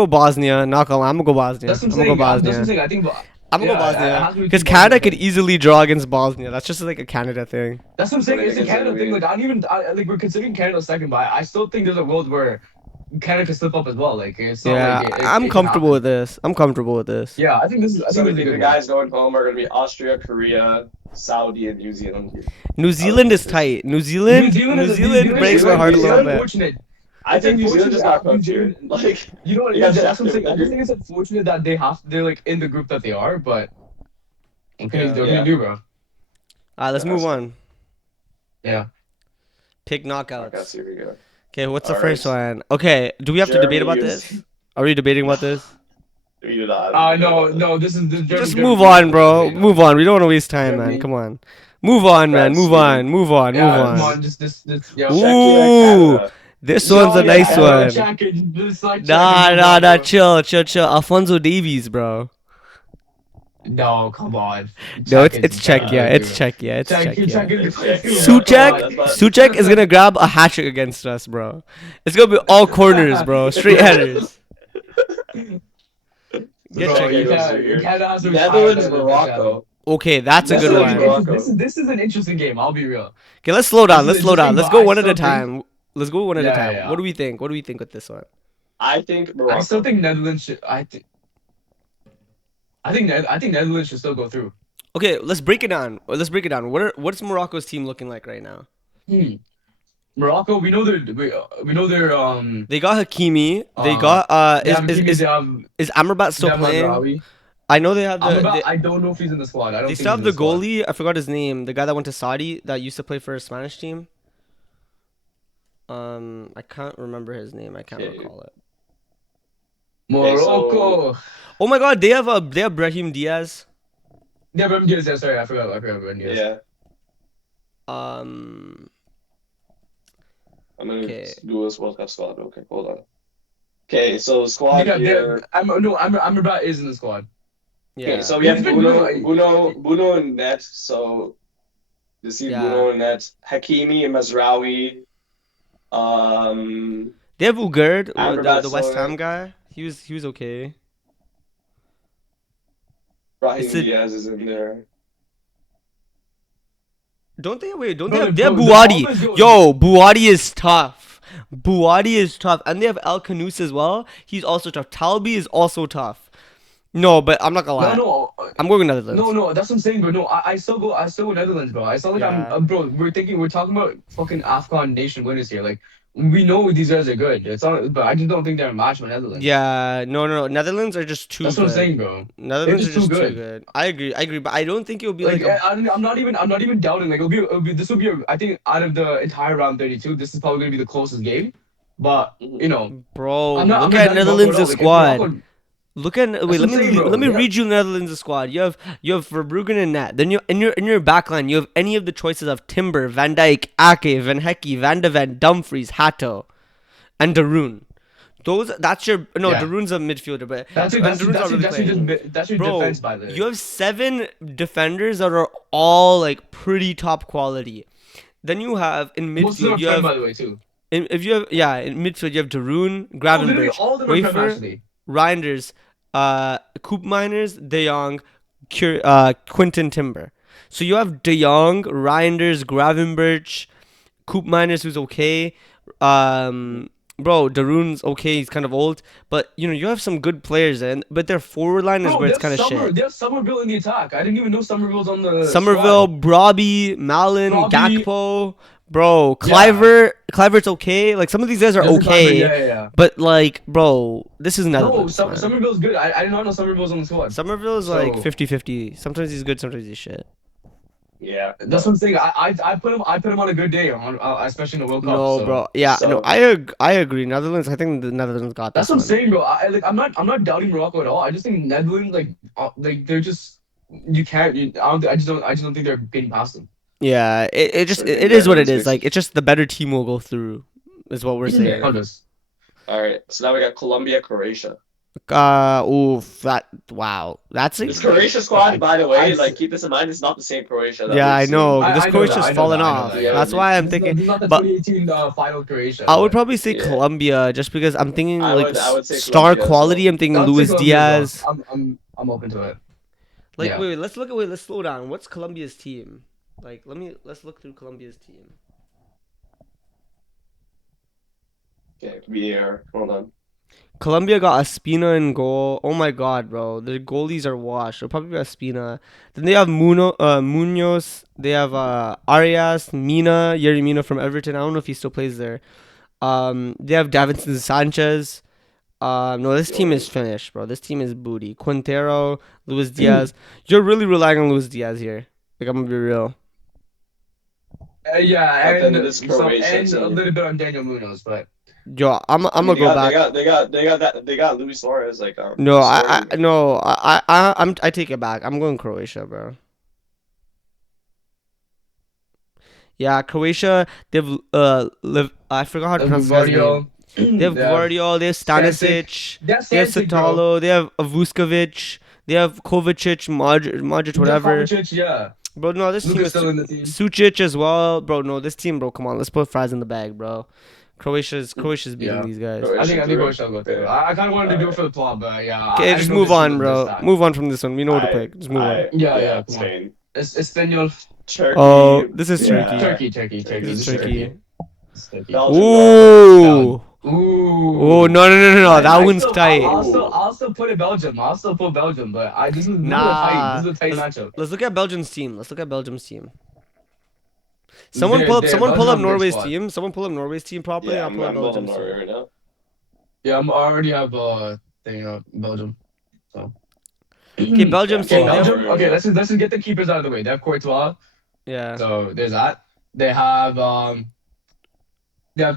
Bosnia. Not gonna lie, I'm gonna go Bosnia. That's what I'm I'm gonna saying. go That's what Bosnia. I'm saying. I think. I'm gonna go Yeah, it has to Bosnia be because between Canada Bosnia. could easily draw against Bosnia. That's just like a Canada thing. That's what I'm saying. What It's a is it Canada gonna thing. be? Like I don't even. Like we're considering Canada second, but I still think there's a world where Canada could slip up as well. Like it's not Yeah, like I'm it can comfortable happen. with this. I'm comfortable with this. Yeah, I think this is. I So think the this is a good guys going home are going to be Austria, Korea, Saudi, and New Zealand. New Zealand is tight. New Zealand breaks my heart a little bit. Unfortunate. I think New It's Zealand just got unfortunate cooked here. that Like, You know what? Yeah, That's what I'm saying. I yeah. just think it's unfortunate that they're like in the group that they are, but okay, Yeah. they're Yeah. gonna do, bro. Alright, let's move on. Yeah. Pick okay, knockouts. here we go. Okay, what's the All first right. one? Okay, do we have to debate about Jeremy this? Are we debating about this? We do not. No. This is Just move on, bro. Move on. We don't want to waste time, man. Jeremy. Come on. Move on, man. Brad Move Stevens. on. Move on. Yeah, Move come on. on. Just this. Yeah. Ooh. This one's a nice one. Nah. Chill. Alfonso Davies, bro. No, come on. No, it's Czechia. It's Czechia. It's Czech. Czechia. Suchek. Suchek is gonna grab a hat trick against us, bro. It's gonna be all corners, bro. Straight headers. Get Bro, Czechia. you can't ask them Netherlands, tired of Morocco. Okay, that's a This good is one. Morocco. This is an interesting game. I'll be real. Okay, let's slow down. This Let's is slow down. interesting, Let's but go I one at a still think- time. Let's go one at a Yeah, time. yeah. What do we think? What do we think with this one? I think I Morocco. still think Netherlands should. I think Netherlands should still go through. Okay, let's break it down. What's Morocco's team looking like right now? Morocco, we know they're They got Hakimi. They Uh, got they have Hakimi, is they have Amrabat still they have playing? Mazraoui. I know they have the Amrabat, I don't know if he's in the squad. I don't they think still have he's the in squad. goalie. I forgot his name. The guy that went to Saudi that used to play for a Spanish team. I can't remember his name. I can't Okay. recall it. Morocco. Oh my God, they have Brahim Diaz. Yeah, Brahim Diaz. Yeah, sorry, I forgot Brahim Diaz. Yeah. Um, I'm gonna Okay. do this World Cup squad. Okay, hold on. Okay, so squad here. Amrabat is in the squad. yeah. Okay, so we have He's been Bruno in net. So you see Yeah. Bruno in net. Hakimi and Mazraoui. They have Ugard, Amrabat the West Soler. Ham guy. He was okay. Brahim It's a- Diaz is in there. Don't they Bro, have they have bro, the Buwadi? problem is, Yo, Buwadi is tough. Buwadi is tough, and they have El Kanous as well. He's also tough. Talbi is also tough. No, but I'm not gonna lie. no, I'm going with Netherlands. no, that's what I'm saying, bro. No, I still go Netherlands, bro. I still like Yeah. bro. We're talking about fucking AFCON nation winners here. Like, we know these guys are good. It's not, but I just don't think they're a match with Netherlands. Yeah, no. Netherlands are just too That's good. what I'm saying, bro. Netherlands just are just too too good. good. I agree, but I don't think it'll be Like, like a, I'm not even doubting. Like, this will be. I think out of the entire round 32, this is probably gonna be the closest game. But you know, bro. I'm Look not at doubting Morocco at Netherlands' all. Like, if squad. Morocco, Look at that's wait. what Let I'm me saying, bro. let me Yeah. read you Netherlands' squad. You have Verbruggen and Nat. Then you in your backline you have any of the choices of Timber, Van Dijk, Ake, Van Hecke, Van de Ven, Dumfries, Hato, and Darun. That's your no. Yeah. Darun's a midfielder, but That's and Darun's not really playing. that's your Bro, defense, by the way. you have 7 defenders that are all like pretty top quality. Then you have in Most of them midfield are you Prem, have by the way, too. if you have in midfield you have Darun, Oh, literally, Gravenberch, all of them are Prem, Wafer, actually. Reinders, Koop Miners, De Jong, Quinton Timber. So you have De Jong, Reinders, Gravenberch, Koop Miners, who's okay. Bro, Darun's okay. He's kind of old, but you have some good players in. But their forward line is Bro, where it's kind of shit. they have Somerville in the attack. I didn't even know Somerville's on the Somerville, squad. Brobby, Malin, Brobby. Gakpo, bro, Yeah. Clivert's okay. Like some of these guys are Justin Kluivert, okay, yeah. but like, bro, this is No, Netherlands. man. Somerville's good. I did not know Somerville's on the squad. Somerville is So- like 50-50. Sometimes he's good, sometimes he's shit. Yeah. That's what I'm saying. I put him on a good day, especially in the World Cup. No, so. bro. Yeah, no, so- I agree. Netherlands. I think the Netherlands got That's this what I'm one. saying, bro. I'm not doubting Morocco at all. I just think Netherlands, like they're just you can't. I just don't think they're getting past them. Yeah, it just So it is what it Netherlands is. Like it's just the better team will go through, is what we're saying. Yeah. I'll just- All right. So now we got Colombia, Croatia. Oof, that's This Croatia squad, by the way, I- like keep this in mind, it's not the same Croatia. That Yeah, we've I know. seen. This I know Croatia's that, I know fallen that, I know off. that, yeah. That's why I'm This is thinking. not the but- 2018 final Croatia. I would but- probably say Yeah. Colombia, just because I'm thinking I like would say star Colombia as quality. well. I'm thinking I would say Luis Colombia as Diaz. well. I'm open to it. Like Yeah. wait, let's slow down. What's Colombia's team? Like let's look through Colombia's team. Okay, VR. Hold on. Colombia got Espina in goal. Oh my god, bro. The goalies are washed. It'll probably be Espina. Then they have Munoz. They have Arias, Mina, Yerry Mina from Everton. I don't know if he still plays there. They have Davinson Sanchez. No, this team is finished, bro. This team is booty. Quintero, Luis Diaz. You're really relying on Luis Diaz here. Like, I'm gonna be real. Yeah, But then and this some, Croatia and a team. little bit on Daniel Munoz, but Yo, I'm gonna go back. They got Luis Suarez like No, scoring. I take it back. I'm going Croatia, bro. Yeah, Croatia. They have I forgot how to pronounce his name. Guardiola. They have Guardiola. They have Stanisic. That's They have Stanisic, bro. Satalo. They have Vuskovic. They have Kovacic, Modric, whatever. Kovacic, yeah. Bro, no, this team Luka's is still in the team. Sucic as well, bro. No, this team, bro. Come on, let's put fries in the bag, bro. Croatia's beating Yeah. these guys. Croatia. I think through. Croatia will go through. I kind of wanted to do it for the plot, but yeah. Okay, I just didn't know move this on, was bro. this time. Move on from this one. We know what to I- pick. Just move on. Yeah, come on. Spain. Espanol. Turkey. Oh, this is yeah. Turkey. Turkey. This is This Turkey. It's Turkey. Belgium. Ooh. Ooh. Oh no! That I one's still- tight. I'll still put it Belgium. I'll still put Belgium, but this is Nah. This is a tight matchup. Let's look at Belgium's team. They're- Someone pull up Belgium have a good Norway's squad. team. Someone pull up Norway's team properly. Yeah, I'll I'm pull up pulling Belgium's Norway team. right now. Yeah, I already have thing Belgium. So. Okay, Belgium's Yeah, team. They have- Belgium. Okay, let's just get the keepers out of the way. They have Courtois, Yeah. so there's that. They have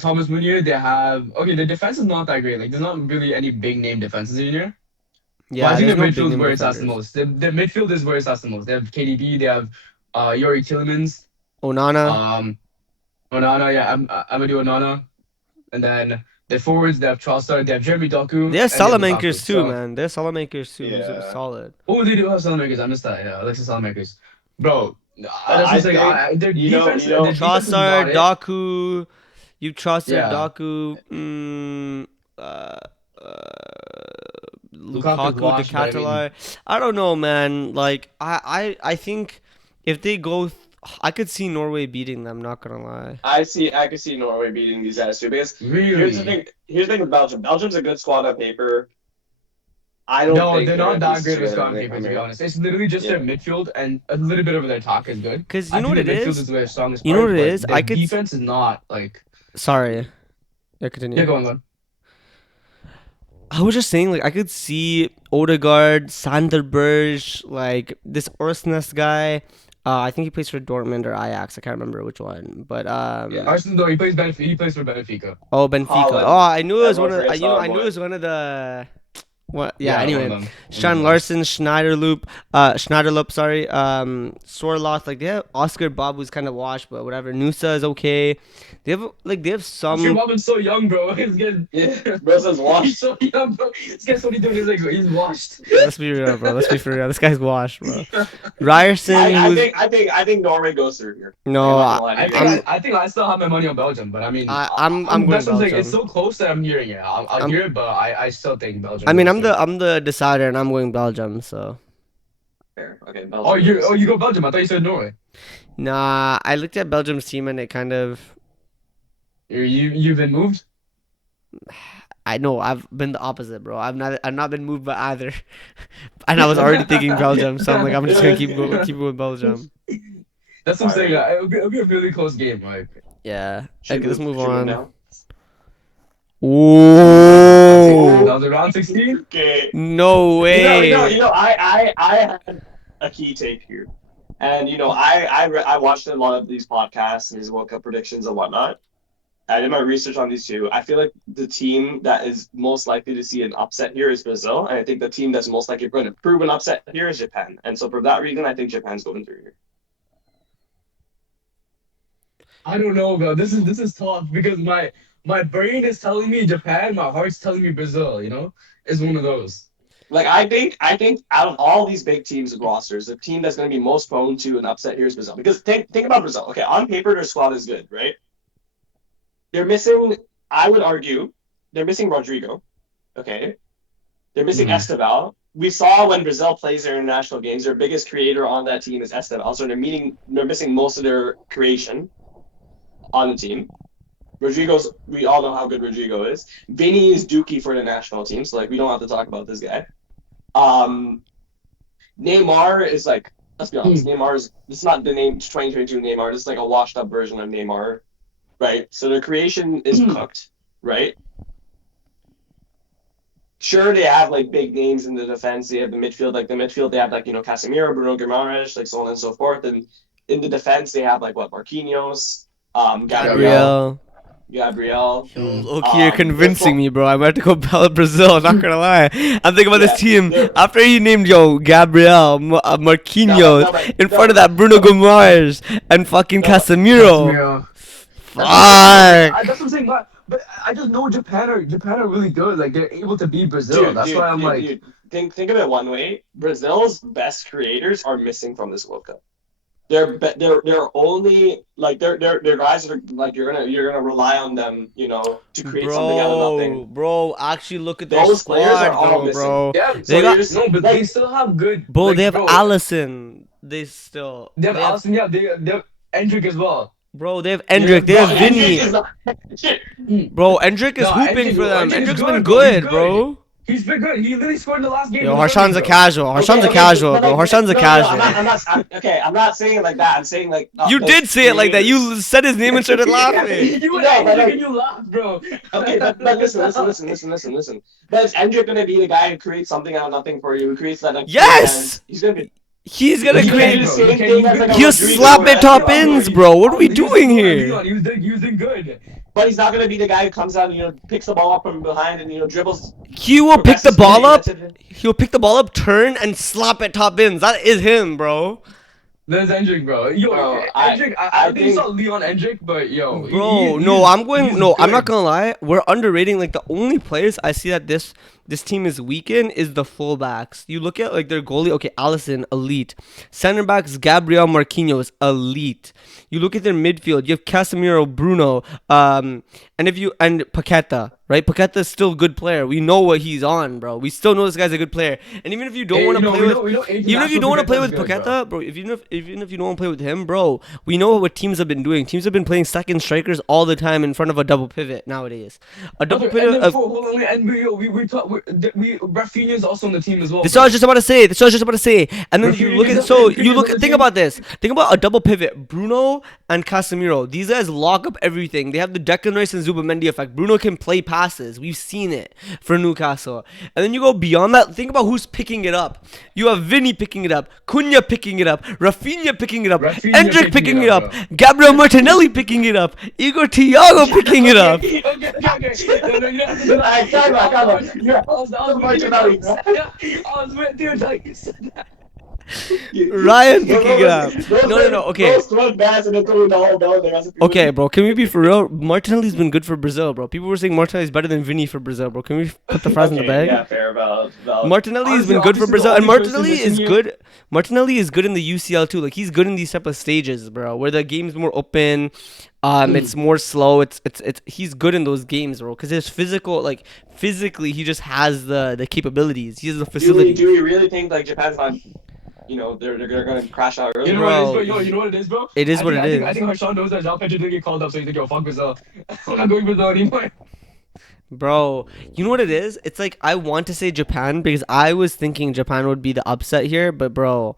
Thomas Meunier. They have the defense is not that great. Like there's not really any big name defenses in here. Yeah. But I think there's the no big midfield is name where it's at the defenders. most. The midfield is where it's at the most. They have KDB. They have Yuri Tillemans. Onana. Onana. Yeah, Amadou Onana. And then the forwards. They have Trossard. They have Jeremy Doku. They have and Salamankers Lukaku. too, So- man. They're Salamankers too. Yeah. They're solid. Oh, they do have Salamakers. I missed that. Yeah, Alexis Salamakers. Bro, that's I what I'm saying. think, Their you know- defense, you know- their defense is not Trossard, it. Doku. You Trossard, Yeah. Doku. Lukaku, washed, but I mean, Decathlon. I don't know, man. Like I think if they go, I could see Norway beating them. Not gonna lie. I could see Norway beating these guys too. Because here's the really? thing. Here's the thing with Belgium. Belgium's a good squad on paper. I don't No, think they're not they're that as great of a good squad as on they paper, come to be in. honest. It's literally just their Yeah. midfield and a little bit of their attack is good. Cause I you know think what their it midfield is. is their strongest You know part, what it but is. their I could. defense is not like. Sorry. Yeah, Yeah, continue. go on. I was just saying, like, I could see Odegaard, Sander Berge, like this Orsnes guy. I think he plays for Dortmund or Ajax. I can't remember which one. But Yeah. Arsenal, though, he plays Benfica. He plays for Benfica. oh, Benfica. Haaland. Oh, I knew it was Everyone one of. forgets You know, I Haaland, knew it boy. was one of the. What? Yeah. One of Anyway, them. Sean Larson, Schneiderloop. Sorry. Sorloth. Like they have Oscar Bob, who's kind of washed, but whatever. Nusa is okay. They have Sure, some. Robin's so young, bro. He's getting. Yeah, Brazil's He's washed. so young, bro. This guy's what he's doing. He's washed. Let's be real, bro. Let's be for real. This guy's washed, bro. Ryerson, I who's think Norway goes through here. no. I'm not gonna lie to you. I think I still have my money on Belgium, but I mean, I'm going that's what I'm saying. It's Belgium. so close that I'm hearing it. I'll I'm- hear it, but I still think Belgium. I mean, goes through. I'm the decider, and I'm going Belgium. So Fair. Okay, Oh, Belgium. you go Belgium. I thought you said Norway. nah, I looked at Belgium's team, and it kind of. You've been moved. I know I've been the opposite, bro. I've not been moved by either, and I was already thinking Belgium, so I'm like I'm just gonna keep with Belgium. That's what I'm saying. Alright. It'll be a really close game. Like, Yeah. Should Okay, let's move should on. now? Whoa! that was around 16. Okay. No way! I had a key take here, and I watched a lot of these podcasts and these World Cup predictions and whatnot. I did my research on these two. I feel like the team that is most likely to see an upset here is Brazil, and I think the team that's most likely going to prove an upset here is Japan. And so for that reason, I think Japan's going through here. I don't know, bro. This is tough because my brain is telling me Japan, my heart's telling me Brazil. You know, it's one of those. Like I think out of all these big teams and rosters, the team that's going to be most prone to an upset here is Brazil. Because think about Brazil. Okay, on paper their squad is good, right? They're missing. I would argue they're missing Rodrigo. Okay, they're missing Mhm. Esteval. We saw when Brazil plays their international games, their biggest creator on that team is Esteval. So they're missing most of their creation on the team. Rodrigo's, we all know how good Rodrigo is. Vinny is dookie for the national team, so like we don't have to talk about this guy. Neymar is like, let's be honest, Neymar is, it's not the name 2022 Neymar, this is like a washed up version of Neymar, right? So their creation is cooked, right? Sure, they have like big names in the defense. They have the midfield, they have like, Casemiro, Bruno Guimaraes, like so on and so forth. And in the defense, they have like what, Marquinhos, Gabriel. Yo, low-key, you're convincing me, bro. I'm about to go Brazil. Not gonna lie. I'm thinking about this team. After he named Gabriel, Marquinhos, in front of that Bruno Guimaraes and fucking Casemiro. Fuck. That's what I'm saying. But I just know Japan are really good. Like they're able to beat Brazil. That's why I'm like. Dude, think of it one way. Brazil's best creators are missing from this World Cup. They're only like they're guys that are like you're gonna rely on them, to create something out of nothing. Bro, actually look at their Those players squad, are all though, missing. bro. Yeah, They so got- no, but they still have good. Bro, like, they have bro, Allison. They still. They have Allison. Yeah, they have Endrick as well. Bro, they have Endrick. They have Bro, Vinny. Endrick is not- shit. Bro, Endrick is No, hooping Endrick- for them. Endrick is Endrick's good, been bro. He's good, good. bro. He's been good. He literally scored in the last game. Yo, of the Harshan's a tournament, casual. Harshan's a casual, bro. Harshan's a casual. I'm not saying it like that. I'm saying like You did say it like that. You said his name and started laughing. You were No, but Endrick like- and you laughed, bro. Okay, but listen. But is Endrick gonna be the guy who creates something out of nothing for you? Who creates that? Like, Yes! He's gonna be. He's gonna He's gonna do create. the same You thing as like a He'll Rodrigo slap or at top Esteban. ends, bro. What are we He was doing good. here? He was doing good. But he's not gonna be the guy who comes out and picks the ball up from behind and dribbles. He will pick the progresses ball play. up. That's it. He'll pick the ball up, turn, and slap at top ends. That is him, bro. There's Endrick, bro. Yo, Bro, Endrick. I think you think- saw Leon Endrick, but yo, Bro, he's no, I'm going. he's No, I'm not good. gonna lie. We're underrating. Like the only players I see that this this team is weakened is the fullbacks. You look at like their goalie, okay, Allison, elite. Center backs, Gabriel Marquinhos, elite. You look at their midfield, you have Casemiro, Bruno, and Paqueta, right? Paqueta is still a good player. We know what he's on, bro. We still know this guy's a good player. And even if you don't want to play with, even if you don't want to play with Paqueta, bro, even if you don't want to play with him, bro, we know what teams have been doing. Teams have been playing second strikers all the time in front of a double pivot nowadays. A double pivot. Rafinha's also on the team as well. This is what I was just about to say. And then think about this. Think about a double pivot. Bruno and Casemiro. These guys lock up everything. They have the Declan Rice and Zubamendi effect. Bruno can play passes. We've seen it for Newcastle. And then you go beyond that. Think about who's picking it up. You have Vinny picking it up. Cunha picking it up. Rafinha picking it up. Endrick picking it up. Gabriel Martinelli picking it up. Igor Thiago picking it up. Ryan picking it up. No. Okay. Okay, bro. Can we be for real? Martinelli's been good for Brazil, bro. People were saying Martinelli's better than Vinny for Brazil, bro. Can we put the fries in the bag? Yeah, fair about. Martinelli has been good for Brazil, and Martinelli is good. Martinelli is good in the UCL too. Like he's good in these type of stages, bro, where the game's more open. It's more slow. It's he's good in those games, bro, because his physically he just has the capabilities. He has the facility. Do we really think like Japan's not? They're gonna crash out early. You know what it is, bro? You know what it is, bro? It is what it is. I think Harshawn knows that João Pedro didn't get called up, so he's like, yo, fuck Brazil. I'm not going Brazil anymore. Bro, you know what it is? It's like I want to say Japan because I was thinking Japan would be the upset here, but bro,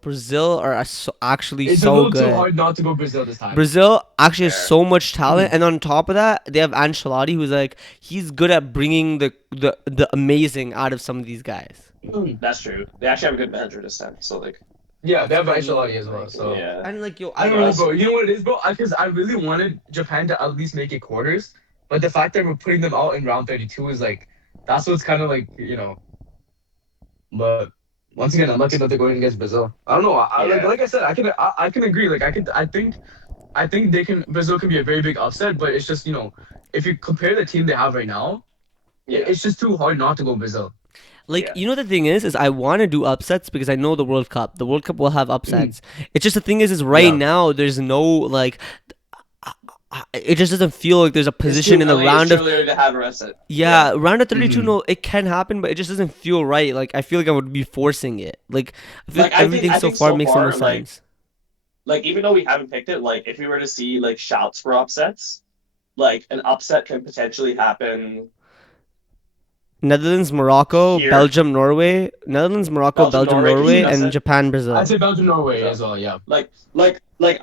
Brazil are actually it's so good. It's a little too hard not to go Brazil this time. Brazil actually has so much talent, and on top of that, they have Ancelotti, who's like he's good at bringing the amazing out of some of these guys. That's true. They actually have a good manager this time, so like. Yeah, they have Ancelotti as well. So yeah. And like I don't know, bro. You know what it is, bro? Because I really wanted Japan to at least make it quarters, but the fact that we're putting them out in round 32 is like that's what's kind of like But once again, I'm lucky that they're going against Brazil. I don't know. Like I said, I can agree. Like I think Brazil can be a very big upset, but it's just if you compare the team they have right now, it's just too hard not to go Brazil. The thing is I want to do upsets because I know the World Cup will have upsets. It's just the thing is right now there's no like. It just doesn't feel like there's a position in the round of. To have a upset. Round of 32. No, it can happen, but it just doesn't feel right. Like I feel like I would be forcing it. Like I feel like everything so far makes no sense. Like even though we haven't picked it, like if we were to see like shouts for upsets, like an upset can potentially happen. Netherlands, Morocco, Here. Belgium, Norway. Netherlands, Morocco, Belgium, Norway, and Japan, Brazil. I'd say Belgium, Norway as well. Yeah. Like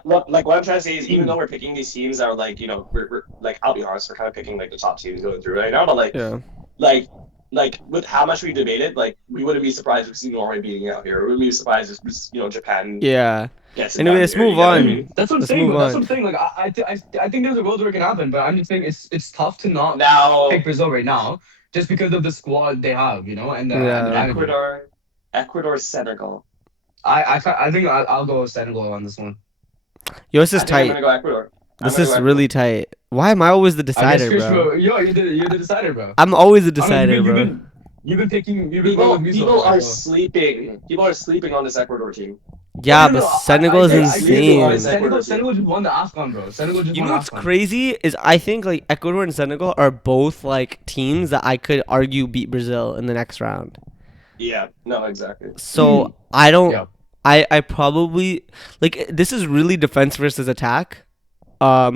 what I'm trying to say is even though we're picking these teams that are like we're like I'll be honest, we're kind of picking like the top teams going through right now, but like with how much we debated, like we wouldn't be surprised if we see Norway beating out here. We wouldn't be surprised if Japan. Yeah. Gets anyway, let's move on. That's what I'm saying. That's what I'm saying. Like I think there's a world where it can happen, but I'm just saying it's tough to not pick Brazil right now. Just because of the squad they have, and Ecuador, Senegal. I think I'll go with Senegal on this one. Yo, this is tight. I'm gonna go Ecuador. This is really tight. Why am I always the decider, bro? Yo, you're the decider, bro. I'm always the decider, bro. You've been picking. People are sleeping. People are sleeping on this Ecuador team. Yeah, but Senegal is insane. Senegal just won the AFCON, bro. Senegal just won what's crazy is I think like Ecuador and Senegal are both like teams that I could argue beat Brazil in the next round. Yeah, no, exactly. So I don't. Yeah. I probably like this is really defense versus attack. But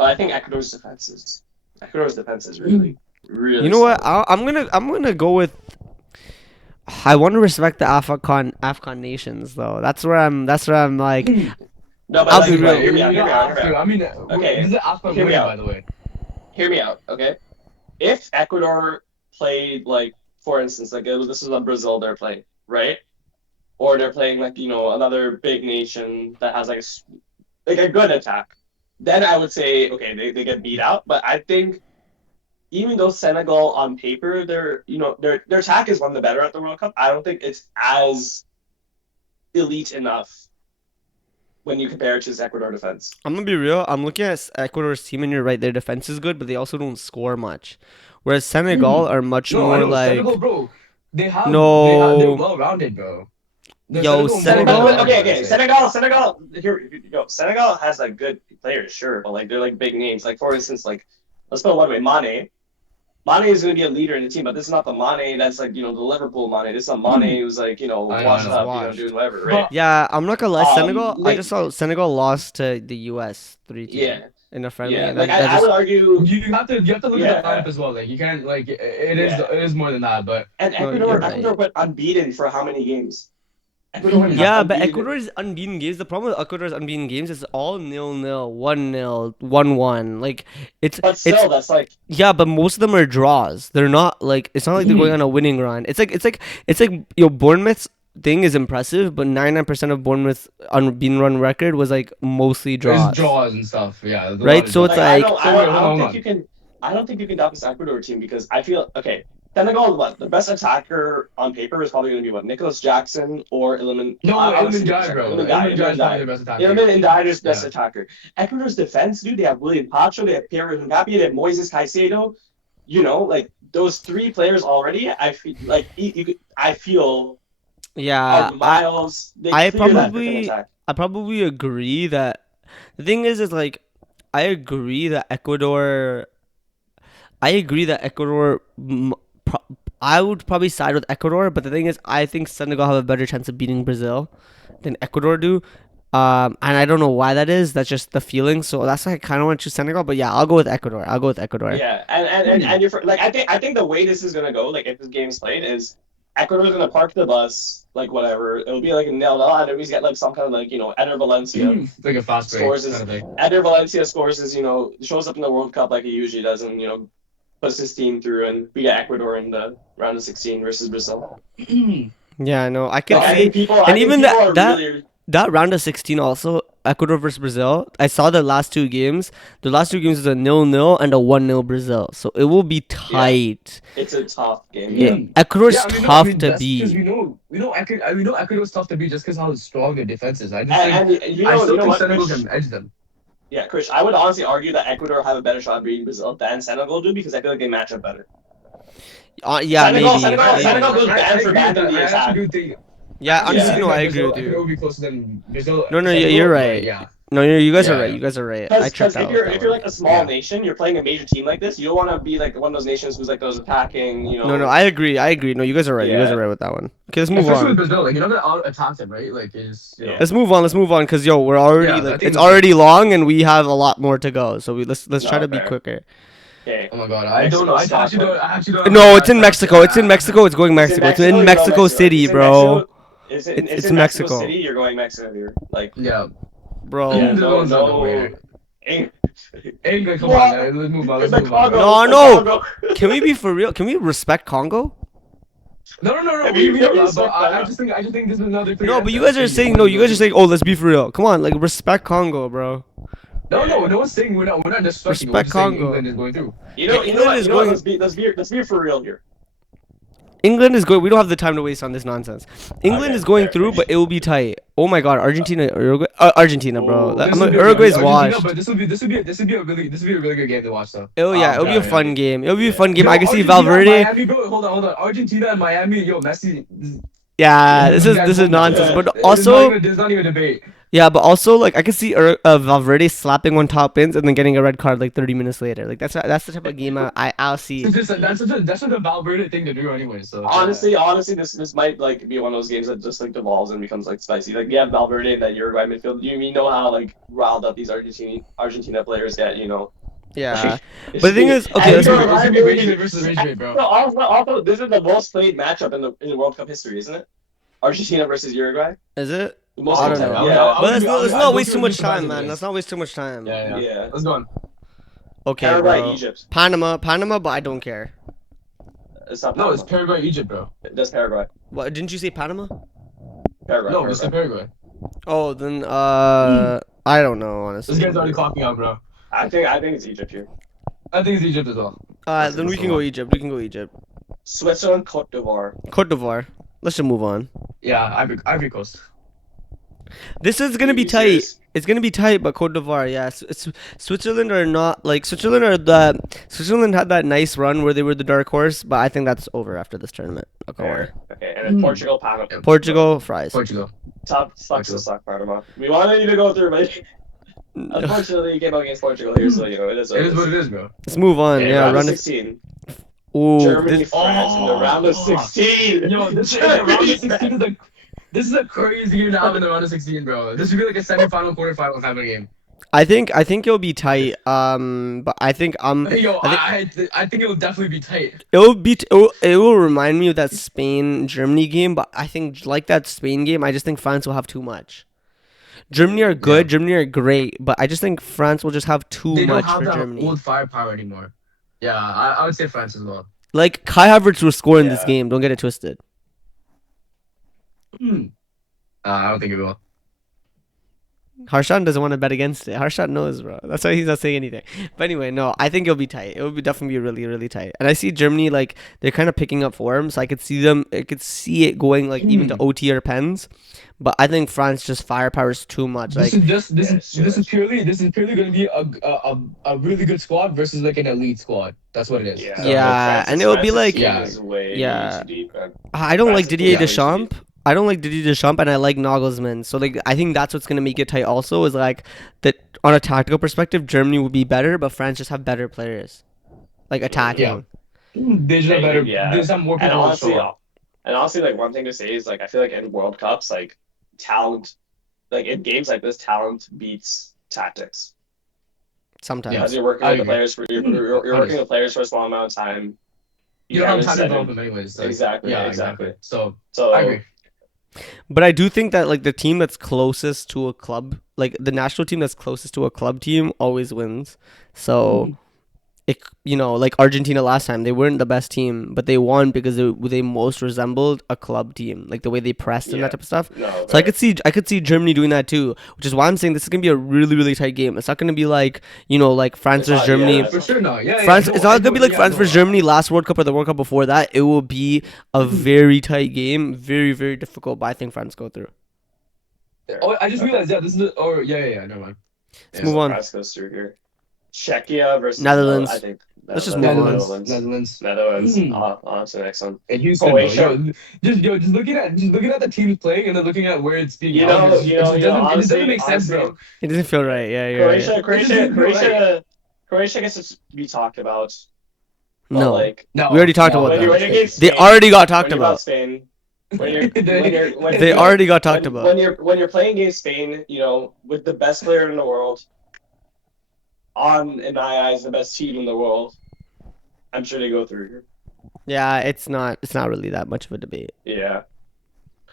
I think Ecuador's defense is really. You know what? I'm gonna go with. I want to respect the AFCON nations though. That's where I'm like. No, but I'll be real. Hear me out. I mean, okay. This is AFCON winner, by the way. Hear me out, okay? If Ecuador played like, for instance, like this is on Brazil they're playing, right? Or they're playing like another big nation that has like a good attack, then I would say okay they get beat out. But I think. Even though Senegal on paper, their attack is one of the better at the World Cup, I don't think it's as elite enough when you compare it to his Ecuador defense. I'm gonna be real. I'm looking at Ecuador's team, and you're right. Their defense is good, but they also don't score much. whereas Senegal are much No, I more know like Senegal, bro. They're no, well rounded, bro. The yo Senegal more Senegal, Senegal. well-rounded, okay, I'd okay. say. Senegal. Here, yo, Senegal has like good players, sure, but like they're like big names. Like for instance, like let's put it one way, Mane. Mane is going to be a leader in the team, but this is not the Mane that's like the Liverpool Mane. This is a Mane who's like I washed He's know. up, washed. doing whatever, right? But Yeah, I'm not gonna lie. Senegal. I Like just saw Senegal lost to the U.S. 3-2 yeah, in a friendly, yeah. and Like that I just would argue, you have to look at the yeah, lineup as well. Like you can't like yeah. it is more than that. But And no, you're Ecuador right. went unbeaten for how many games? Ecuador went Yeah, but unbeaten. Ecuador's unbeaten games. The problem with Ecuador's unbeaten games is all 0-0, 1-0, 1-1. Like But it's still, that's like yeah, but most of them are draws. They're not like it's not like they're going on a winning run. It's like Bournemouth's thing is impressive, but 99% of Bournemouth's unbeaten run record was like mostly there's draws. draws and stuff. Yeah, there's a Right? lot of So it's draws. I like don't So wait, I don't hold think on. you can doubt this Ecuador team because I feel okay. Senegal, what the best attacker on paper is probably going to be what Nicholas Jackson or Iliman. No, Honestly, Iliman Jai, bro. Iliman Iliman Jai is probably Ndiaye. the best attacker. Iliman Ndiaye is best Yeah. attacker. Ecuador's defense, dude. They have William Pacho, they have Pierre Mbappe, they have Moises Caicedo. Like those three players already. I feel like I feel yeah, are miles. They I clear that freaking probably attack. I probably agree that the thing is like I agree that Ecuador I would probably side with Ecuador, but the thing is, I think Senegal have a better chance of beating Brazil than Ecuador do. And I don't know why that is. That's just the feeling. So that's why I kind of want to choose Senegal. But yeah, I'll go with Ecuador. Yeah, and you're like I think the way this is gonna go, like if this game's played, is Ecuador's gonna park the bus, like whatever. It'll be like a 0-0, and then we get like some kind of like Eder Valencia It's like a fast break scores kind his of thing. Eder Valencia scores his shows up in the World Cup like he usually does, and puts his team through, and we get Ecuador in the round of 16 versus Brazil. Yeah, I know. I So can I see. think people, And I think even people are that really that round of 16 also Ecuador versus Brazil. I saw the last two games. The last two games is a 0-0 and a 1-0 Brazil. So it will be tight. it's a tough game. Yeah. Yeah. Ecuador's Yeah, I mean, no, tough I mean, to that's because beat. we know Ecuador's tough to beat just because how strong their defense is. I just think And I still think what, Senegal Chris? can edge them. Yeah, Chris, I would honestly argue that Ecuador have a better shot of beating Brazil than Senegal do because I feel like they match up better. Yeah, Senegal- maybe. Senegal- maybe. Senegal goes band I for agree band with in that. the I attack. actually do think. Yeah, honestly, I no, think I that agree with Ecuador will you. be closer than Brazil. No, Senegal, you're but right. Yeah. No, you guys are Yeah, right. yeah. You guys are right. I Because tripped if out. you're with if that you're one. like a small Yeah. nation, you're playing a major team like this. You don't want to be like one of those nations who's like those attacking. No, I agree. No, you guys are right. You guys Yeah. are right with that one. Okay, let's move Especially with on. Brazil, like you're not gonna out attack them, right? Like it's Yeah. Let's move on, cause we're already Yeah, I like think it's that's already long and we have a lot more to go. So let's try No, to be fair. quicker. Okay. Oh my god, I don't know. I actually don't. Have No, the it's in stats. Mexico. It's in Mexico. It's going It's in Mexico. It's Mexico, in you go Mexico City, It's in bro. Mexico. It's It's in in Mexico Mexico. City. You're going Mexico here. Like, Yeah. Bro. yeah, The ones on the way. Eng- England, come What? on, let's move on. It's Let's the move on. Congo. No, it's the no. Congo. Can we be for real? Can we respect Congo? No. Have you- We have know you that, but said I that? just think this is another thing. No, but you guys are saying no. You guys are saying oh, let's be for real. Come on, like respect Congo, bro. No one's saying we're not disrespecting. We're Respect just saying Congo. England is going through. You know England what? is You know what? going- Let's be for real here. England is going. We don't have the time to waste on this nonsense. England Okay, is going fair. through, but it will be tight. Oh my God, Argentina, Uruguay, Argentina, bro. Oh, That- This will be- Uruguay's Argentina, washed. But this will be a really good game to watch though. Oh yeah, it'll be a yeah. fun game. It'll be a fun game. Yo, I can see Argentina and Valverde. Miami, bro, hold on. Argentina and Miami, yo, Messi. Yeah, this You is guys this is hold that. nonsense. Yeah. But There's also, there's not even a debate. yeah, but also like I can see Valverde slapping one top ins and then getting a red card like 30 minutes later. Like that's the type of game I'll see. That's such a Valverde thing to do anyway. So Honestly, this might like be one of those games that just like devolves and becomes like spicy. Like you have Valverde in that Uruguay midfield. You know how like riled up these Argentina players get. Yeah, but the thing is, okay, It's let's gonna move. be rage rate versus rage rate, bro. So also, this is the most played matchup in the World Cup history, isn't it? Argentina versus Uruguay. Is it? The most I don't played know. time. Yeah. Yeah. But let's I'll not go waste through too the much time, surprising man. things. Let's not waste too much time. Yeah. Let's go on. Okay, Paraguay, bro. Egypt. Panama, but I don't care. It's not. No, it's Panama. Paraguay, Egypt, bro. That's Paraguay. What didn't you say Panama? Paraguay. No, it's Paraguay. Oh, then I don't know honestly. This guy's already clocking out, bro. I think it's Egypt here. I think it's Egypt as well. Then we can go Egypt. Switzerland, Cote d'Ivoire. Cote d'Ivoire. Let's just move on. Yeah, Ivory Coast. This is gonna be You tight. serious? It's gonna be tight, but Cote d'Ivoire, yes. It's Switzerland are not like Switzerland had that nice run where they were the dark horse, but I think that's over after this tournament. Not gonna worry. Okay, and then Portugal, Panama. Portugal fries. Portugal. Top sucks to suck, Panama. We wanted you to go through, but unfortunately, you came up against Portugal here, so it is. It is what it is, bro. Let's move on. Okay, Yeah, round of round of 16. Ooh, Germany, France in the round of 16. Yo, this is round of 16 is this is a crazy game to have in the round of 16, bro. This would be like a semifinal, quarterfinal type of game. I think it'll be tight. But I think I think it will definitely be tight. it will remind me of that Spain Germany game, but I think like that Spain game, I just think France will have too much. Germany are good, Germany are great, but I just think France will just have too They don't much have for that Germany. old firepower anymore. Yeah, I would say France as well. Like Kai Havertz will score in this Yeah. game. Don't get it twisted. I don't think it will. Harshan doesn't want to bet against it. Harshan knows, bro. That's why he's not saying anything. But anyway, no, I think it'll be tight. It will be definitely be really, really tight. And I see Germany like they're kind of picking up form, so I could see it going like even to OT or pens. But I think France just firepower is too much. Like This is purely going to be a really good squad versus like an elite squad. That's what it is. Yeah, So, Yeah, and it would be like- is way Yeah. too deep, man. I don't like France is Didier way too Deschamps. deep. I don't like Didier Deschamps, and I like Nagelsmann. So like I think that's what's gonna make it tight. Also, is like that on a tactical perspective, Germany would be better, but France just have better players, like attacking. Yeah. They just have better. Yeah. They just have more And people to honestly, show up. like one thing to say is like I feel like in World Cups, like talent, like in games like this, talent beats tactics. Sometimes. As you're working I with the agree. players for you're working with players for a small amount of time. You don't have haven't time to set develop in- them anyways. So, Exactly, Yeah, exactly. So So I agree. But I do think that like the team that's closest to a club, like the national team that's closest to a club team, always wins. So, like Argentina last time, they weren't the best team, but they won because they most resembled a club team, like the way they pressed and Yeah. that type of stuff. no, So I could see Germany doing that too, which is why I'm saying this is gonna be a really really tight game. It's not gonna be like like France It's versus not- Germany. yeah, For sure, no. Yeah, France, yeah, it's no, not I gonna be know- like yeah, France no. versus Germany last World Cup or the World Cup before that. It will be a very tight game, very very difficult. But I think France go through. Oh, I just realized. Yeah, this is. Never mind. Let's move on. France goes through here. Czechia versus Netherlands. I think Let's just move on. Netherlands. Netherlands. Mm. On to the next one. And Houston, bro. Croatia. Just looking at the teams playing and then looking at where it's being You held, know, it you know, just doesn't make sense, honestly, bro. It doesn't feel right. Yeah, you're right. Croatia gets to be talked about. But No. like No, We already talked no, about when that. you're winning against They Spain, already got when talked you're about about. Spain, They already got talked about. when you're playing against Spain, with the best player in the world, in my eyes, the best team in the world, I'm sure they go through here. Yeah, it's not really that much of a debate. Yeah.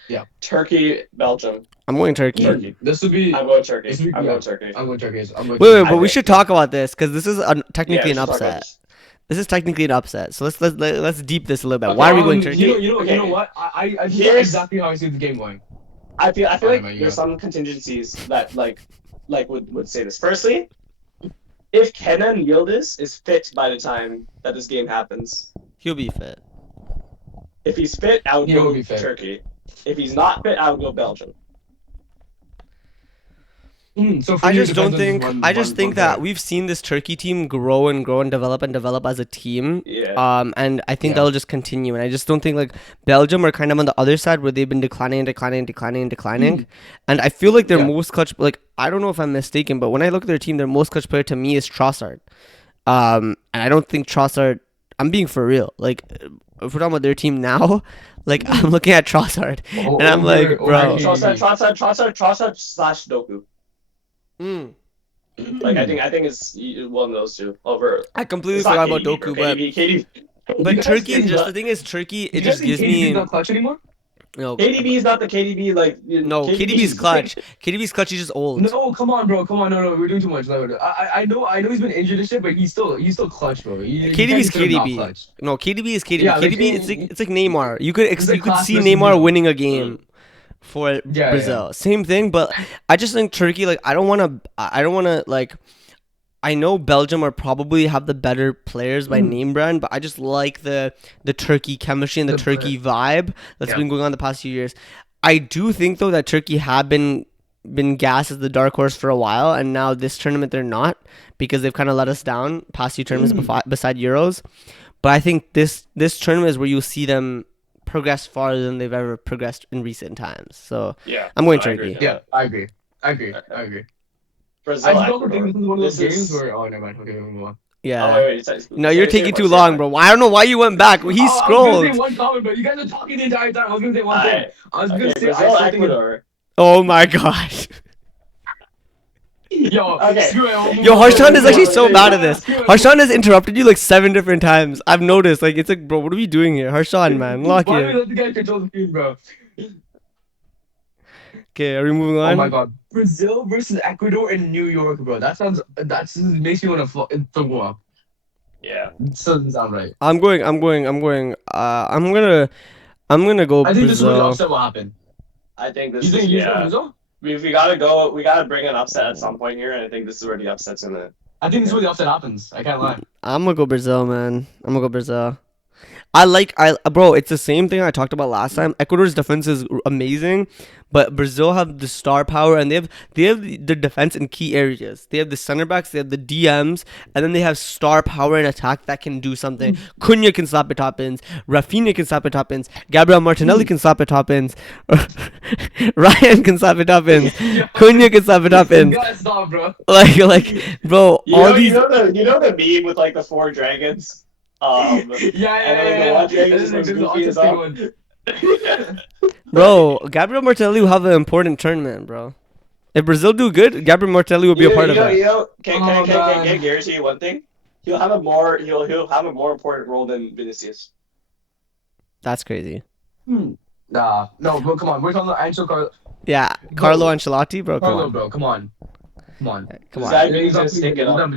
Yeah. Turkey, Belgium. I'm going Turkey. Turkey. This would be. I'm going Turkey. This week, I'm yeah. going Turkey. I'm going Turkey. I'm going. Wait, I but we think- should talk about this because this is technically Yeah, an we should talk about upset. this. This is technically an upset. So let's deep this a little bit. Why are we going Turkey? You know what? I know Here's- exactly how I see the game going. I feel like Anyway, yeah. there's some contingencies that would say this. Firstly, if Kenan Yildiz is fit by the time that this game happens, He'll be fit. if he's fit, I would He will go be fit. Turkey. If he's not fit, I would go Belgium. So for I you, just it don't depends think. on I just one think that player. we've seen this Turkey team grow and grow and develop as a team. Yeah. And I think Yeah. that'll just continue. And I just don't think like Belgium are kind of on the other side where they've been declining. And I feel like their Yeah. most clutch. Like I don't know if I'm mistaken, but when I look at their team, their most clutch player to me is Trossard. And I don't think Trossard. I'm being for real. Like if we're talking about their team now, like I'm looking at Trossard and I'm like, Over bro. Trossard / Doku. Mm. Like I think it's one of those two over. I completely It's not forgot about KDB, Doku, bro. but KDB. but You guys Turkey think just that- the thing is Turkey. It You just guys gives think KDB is me not clutch anymore. KDB is not the KDB like. No, KDB's clutch. KDB's clutch is just old. No, come on, bro. Come on, no, we're doing too much. No, I know he's been injured and shit, but he's still clutch, bro. KDB's KDB. No, KDB is KDB. Yeah, like, KDB, it's like Neymar. You could It's like you could class see versus Neymar Neymar. winning a game for Yeah, Brazil. Same thing, but I just think Turkey. Like I don't want to like. I know Belgium are probably have the better players by name brand, but I just like the Turkey chemistry and the Turkey vibe that's Yeah. been going on the past few years. I do think though that Turkey have been been gassed as the dark horse for a while, and now this tournament they're not because they've kind of let us down past few tournaments beside Euros. But I think this tournament is where you'll see them progress farther than they've ever progressed in recent times. So Yeah, I'm going I agree. Turkey. Yeah, I agree. I think Brazil, this is Ecuador. one of those This games is- where never mind. Okay, move on. Yeah. wait, No, you're taking too long, bro. I don't know why you went back. He I was scrolled. gonna say one comment, but you guys are talking the entire time. I was gonna say one thing. Alright, I was okay, gonna say Brazil, I think Ecuador. Oh my gosh. yo, Okay. screw it. Yo, Harshan is actually so Yeah, bad at this. Harshan has interrupted you like 7 different times. I've noticed. Like, it's like, bro, what are we doing here? Harshan, man, lock Why do we in. let the guy control the screen, bro? Okay, are we moving on? Oh my god, Brazil versus Ecuador in New York, bro. That makes me want to throw up. Yeah. It doesn't sound right. I'm gonna go I think this is where the Brazil. upset will happen. I think this You think is you think yeah. Brazil? We gotta bring an upset at some point here, and I think this is where the upset's gonna. I think this is where the upset happens. I can't lie. I'm gonna go Brazil, man. I'm gonna go Brazil. Bro, it's the same thing I talked about last time. Ecuador's defense is amazing, but Brazil have the star power, and they have the defense in key areas. They have the center backs, they have the DMs, and then they have star power in attack that can do something. Cunha can slap it top ins, Rafinha can slap it top ins, Gabriel Martinelli can slap it top ins, Ryan can slap it top ins, Cunha can slap it top You ins. gotta stop, bro. Like, bro, all these. You know the meme with like the 4 dragons. Yeah. And then the one dragon just looks goofy as hell. Bro, Gabriel Martinelli will have an important tournament, bro. If Brazil do good, Gabriel Martinelli will be a part of that. Can I guarantee you one thing? He'll have a more important role than Vinicius. That's crazy. Nah, no, bro, come on. We're talking about Ancho Carlo. Yeah, Carlo Ancelotti, bro. Come Carlo, on. bro, come on. Come on. Come on. That means gonna stink it up.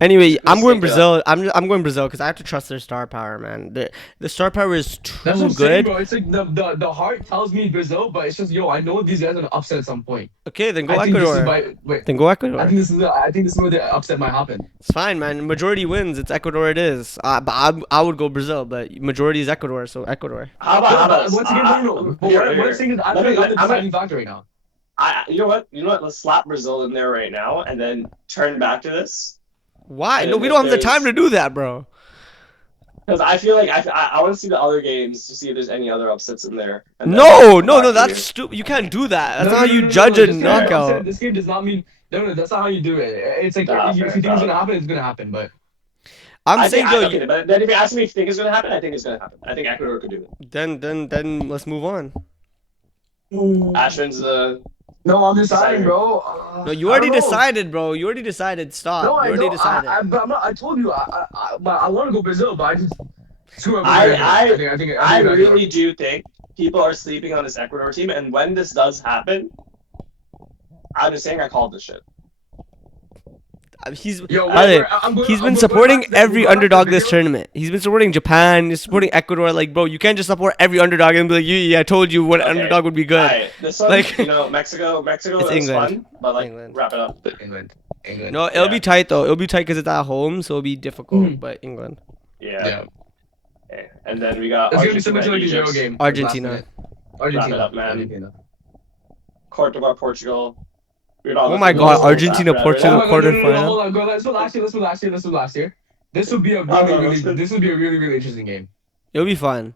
Anyway, I'm going Stick it Brazil. I'm going Brazil because I have to trust their star power, man. The star power is That's what too I'm saying, good. bro. It's like the heart tells me Brazil, but it's just I know these guys are gonna upset at some point. Okay, then go I think this is Ecuador. wait. Then go I Ecuador. think this is where the upset might happen. It's fine, man. Majority wins. It's Ecuador. It is. But I would go Brazil, but majority is Ecuador, so Ecuador. How But about once again, no. But what I'm saying is, I think I'm the I'm deciding factor right now. you know what? Let's slap Brazil in there right now, and then turn back to this. Why? And No, we if don't have the there's- time to do that, bro. Because I feel like I want to see the other games to see if there's any other upsets in there. And then No, come no, back no. to That's you. stupid. You can't do that. That's No, not how no, you no, no, judge no, a this game- knockout. This game does not mean no. That's not how you do it. It's like Nah, if you fair, think it's fair. gonna happen, it's gonna happen. But I'm saying, though. okay, but then if you ask me if you think it's gonna happen, I think it's gonna happen. I think Ecuador could do it. Then let's move on. Ashwin's no, I'm deciding, Deciding. bro. No, you I already don't know. decided, bro. You already decided. Stop. No, You I already don't. decided. But I'm not. I told you. I want to go Brazil, but I just screw up. I think really do think people are sleeping on this Ecuador team, and when this does happen, I'm just saying I called this shit. He's Yo, Alright, I'm going- he's I'm been going supporting back to- every we're going back to underdog the this video. tournament. He's been supporting Japan. He's supporting Ecuador. Like, bro, you can't just support every underdog and be like, yeah, I told you what Okay. underdog would be good. Alright, this one, Like- Mexico It's is England. fun, but like England. wrap it up. England. No, it'll be Yeah. tight though. It'll be tight because it's at home, so it'll be difficult. Mhm. But England, Yeah. Okay. And then we got It's gonna be so much Argentina, like a Euro Egypt, game. Argentina. Last minute. Argentina. Wrap it up, man. Argentina. Courtois, Portugal. Oh my God, Argentina, Portugal. Oh my God, no, quarterfinal. hold on, go. Let's do last year. This would be a really interesting game. it'll be fun.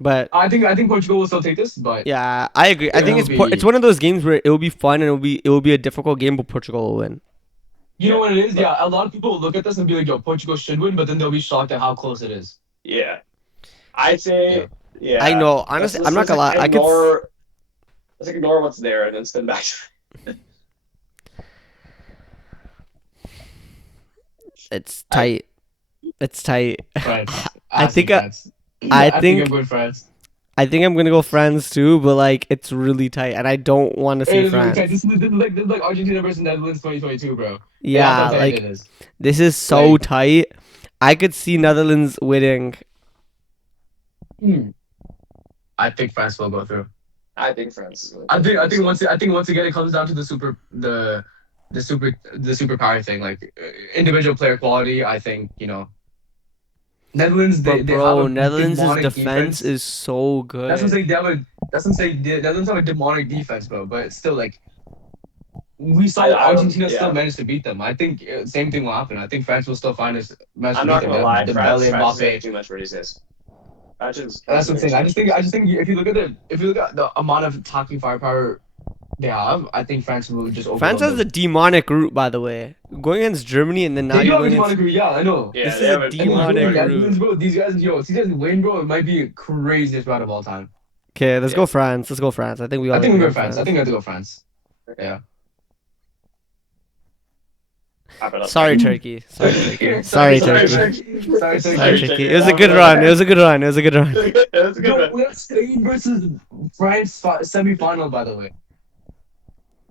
But I think Portugal will still take this, but yeah, I agree. I think It'll be- it's one of those games where it'll be fun and it'll be a difficult game, but Portugal will win. you know what it is? Yeah, a lot of people will look at this and be like, "Yo, Portugal should win," but then they'll be shocked at how close it is. Yeah. I'd say yeah. I know. Honestly, Let's- I'm not let's gonna lie. I could. Let's ignore what's there and then spin back. It's tight. It's tight. France. I think France. I I'm think going France. I think I'm gonna go France too, but like it's really tight, and I don't want to see This France. is like Argentina versus Netherlands 2022, bro. Yeah, that's how tight like it is. this is so like- tight. I could see Netherlands winning. I think France will go through. I think France is going. I think once again it comes down to the superpower thing, like individual player quality. I think Netherlands. But They have bro, a Netherlands' demonic defense is so good. That's what I'm saying. That's what I'm saying. Netherlands have a demonic defense, bro. But it's still like we saw I don't. Argentina still Yeah, managed to beat them. I think same thing will happen. I think France will still manage to I'm beat not them. gonna lie. The France, Dembele, France is making Mbappe. too much for these days. France That's is what I'm making saying. too much for I these just days. think if you look at the amount of attacking firepower they have, I think France will just France overwhelm has a them. demonic route, by the way. Going against Germany and then now They do you're have a going against. demonic route, yeah, I know. Yeah, This they is a have a And demonic demonic Germany, run. route. Netherlands, bro. These guys, these guys, Wayne, bro, it might be a craziest route of all time. Okay, let's Yeah. go France. Let's go France. I think we I all think we agree go on France. I France. think I have to go France. Yeah. Wrap it up. Sorry, Turkey. Sorry, Turkey. sorry, Sorry, sorry, Turkey. sorry, sorry, Sorry, Sorry, Turkey. Turkey. Turkey. It was a Wrap good it up. run. It was a good run. It was a good run. That's a good Yo, one. we have Spain versus France semi-final, by the way.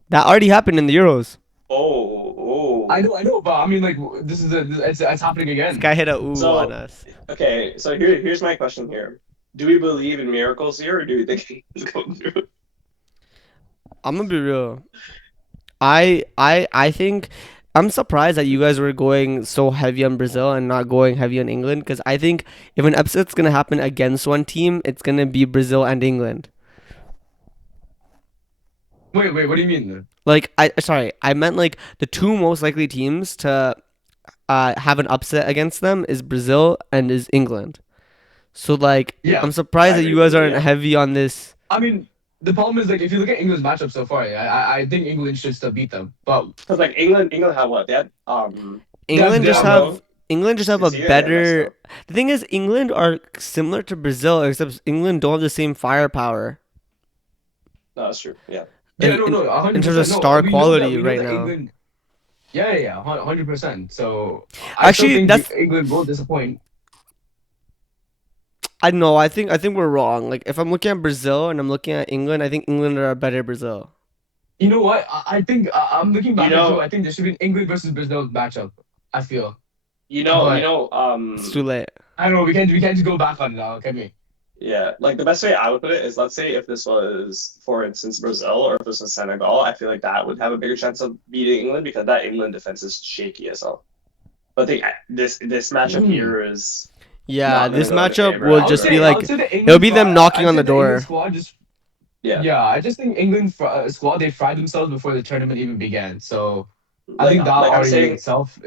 That already happened in the Euros. Oh. I know, but I mean, like, it's happening This again. guy hit a ooh on So, us. okay, so here's my question here. Do we believe in miracles here, or do we think it's going through? I'm gonna be real. I think I'm surprised that you guys were going so heavy on Brazil and not going heavy on England because I think if an upset's gonna happen against one team, it's gonna be Brazil and England. Wait, what do you mean? Like I meant like the two most likely teams to have an upset against them is Brazil and is England. So like Yeah, I'm surprised I that agree you with guys you, aren't yeah. heavy on this. I mean, the problem is like if you look at England's matchup so far, I think England should still beat them, but Because like England had what? They had England they just have have Ronaldo, England just have a Insigne, and better. Mexico. The thing is, England are similar to Brazil, except England don't have the same firepower No, that's true. Yeah. yeah, in no, in, no, in terms 100%. of No, star quality we know right that now. England. Yeah, 100%. So I still Actually, think that's England will disappoint. I know. I think we're wrong. Like if I'm looking at Brazil and I'm looking at England, I think England are a better Brazil. You know what? I think I'm looking You back at Joe. know, I think there should be an England versus Brazil matchup. I feel, you but know, It's too late. I don't know. We can't just go back on it now, can we? yeah, like the best way I would put it is let's say if this was, for instance, Brazil or if this was Senegal, I feel like that would have a bigger chance of beating England because that England defense is shaky as hell. But I think this matchup Hmm. here is Yeah, not gonna this go in the matchup favor will of just be England. I like would say the it'll England be them squad. knocking I'd on say the the England door. squad just Yeah. yeah. I just think England squad they fried themselves before the tournament even began. So I Like think that I'm already saying, itself.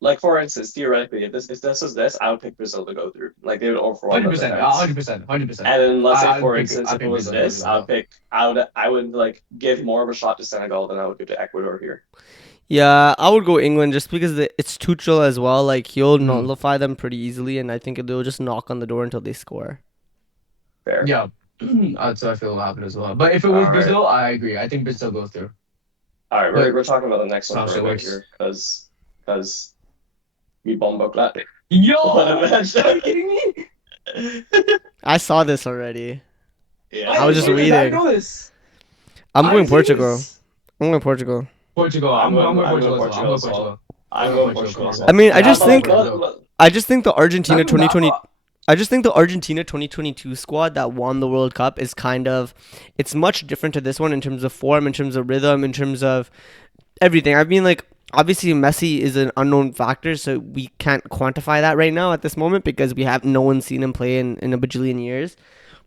like for instance, theoretically, if this was this, I would pick Brazil to go through. Like they would overwhelm Hundred the percent, defense. 100%, 100%. And then let's say, for I instance, if it pick was Brazil to go this, through as well. I would like give more of a shot to Senegal than I would give to Ecuador here. Yeah, I would go England just because it's Tuchel as well. Like he'll Mhm. nullify them pretty easily, and I think they'll just knock on the door until they score. Fair. Yeah, that's what I feel will happen as well. But if it All was right. Brazil, I agree. I think Brazil goes through. All right, But we're talking about the next one how for shit a bit works. here because we bomb that. Yo, What a match. are you kidding me? I saw this already. Yeah. I was just didn't even waiting. know this. I'm I going didn't see Portugal. this. I'm going Portugal. Portugal. I'm I'm going- going I'm going Portugal as well. Portugal I'm as going well. Portugal. I'm going Portugal as I well. mean, I Yeah, just but, think but- I just think the Argentina That's not 2020 bad. I just think the Argentina 2022 squad that won the World Cup is kind of it's much different to this one in terms of form, in terms of rhythm, in terms of everything. I mean, like obviously Messi is an unknown factor, so we can't quantify that right now at this moment because we have no one seen him play in a bajillion years.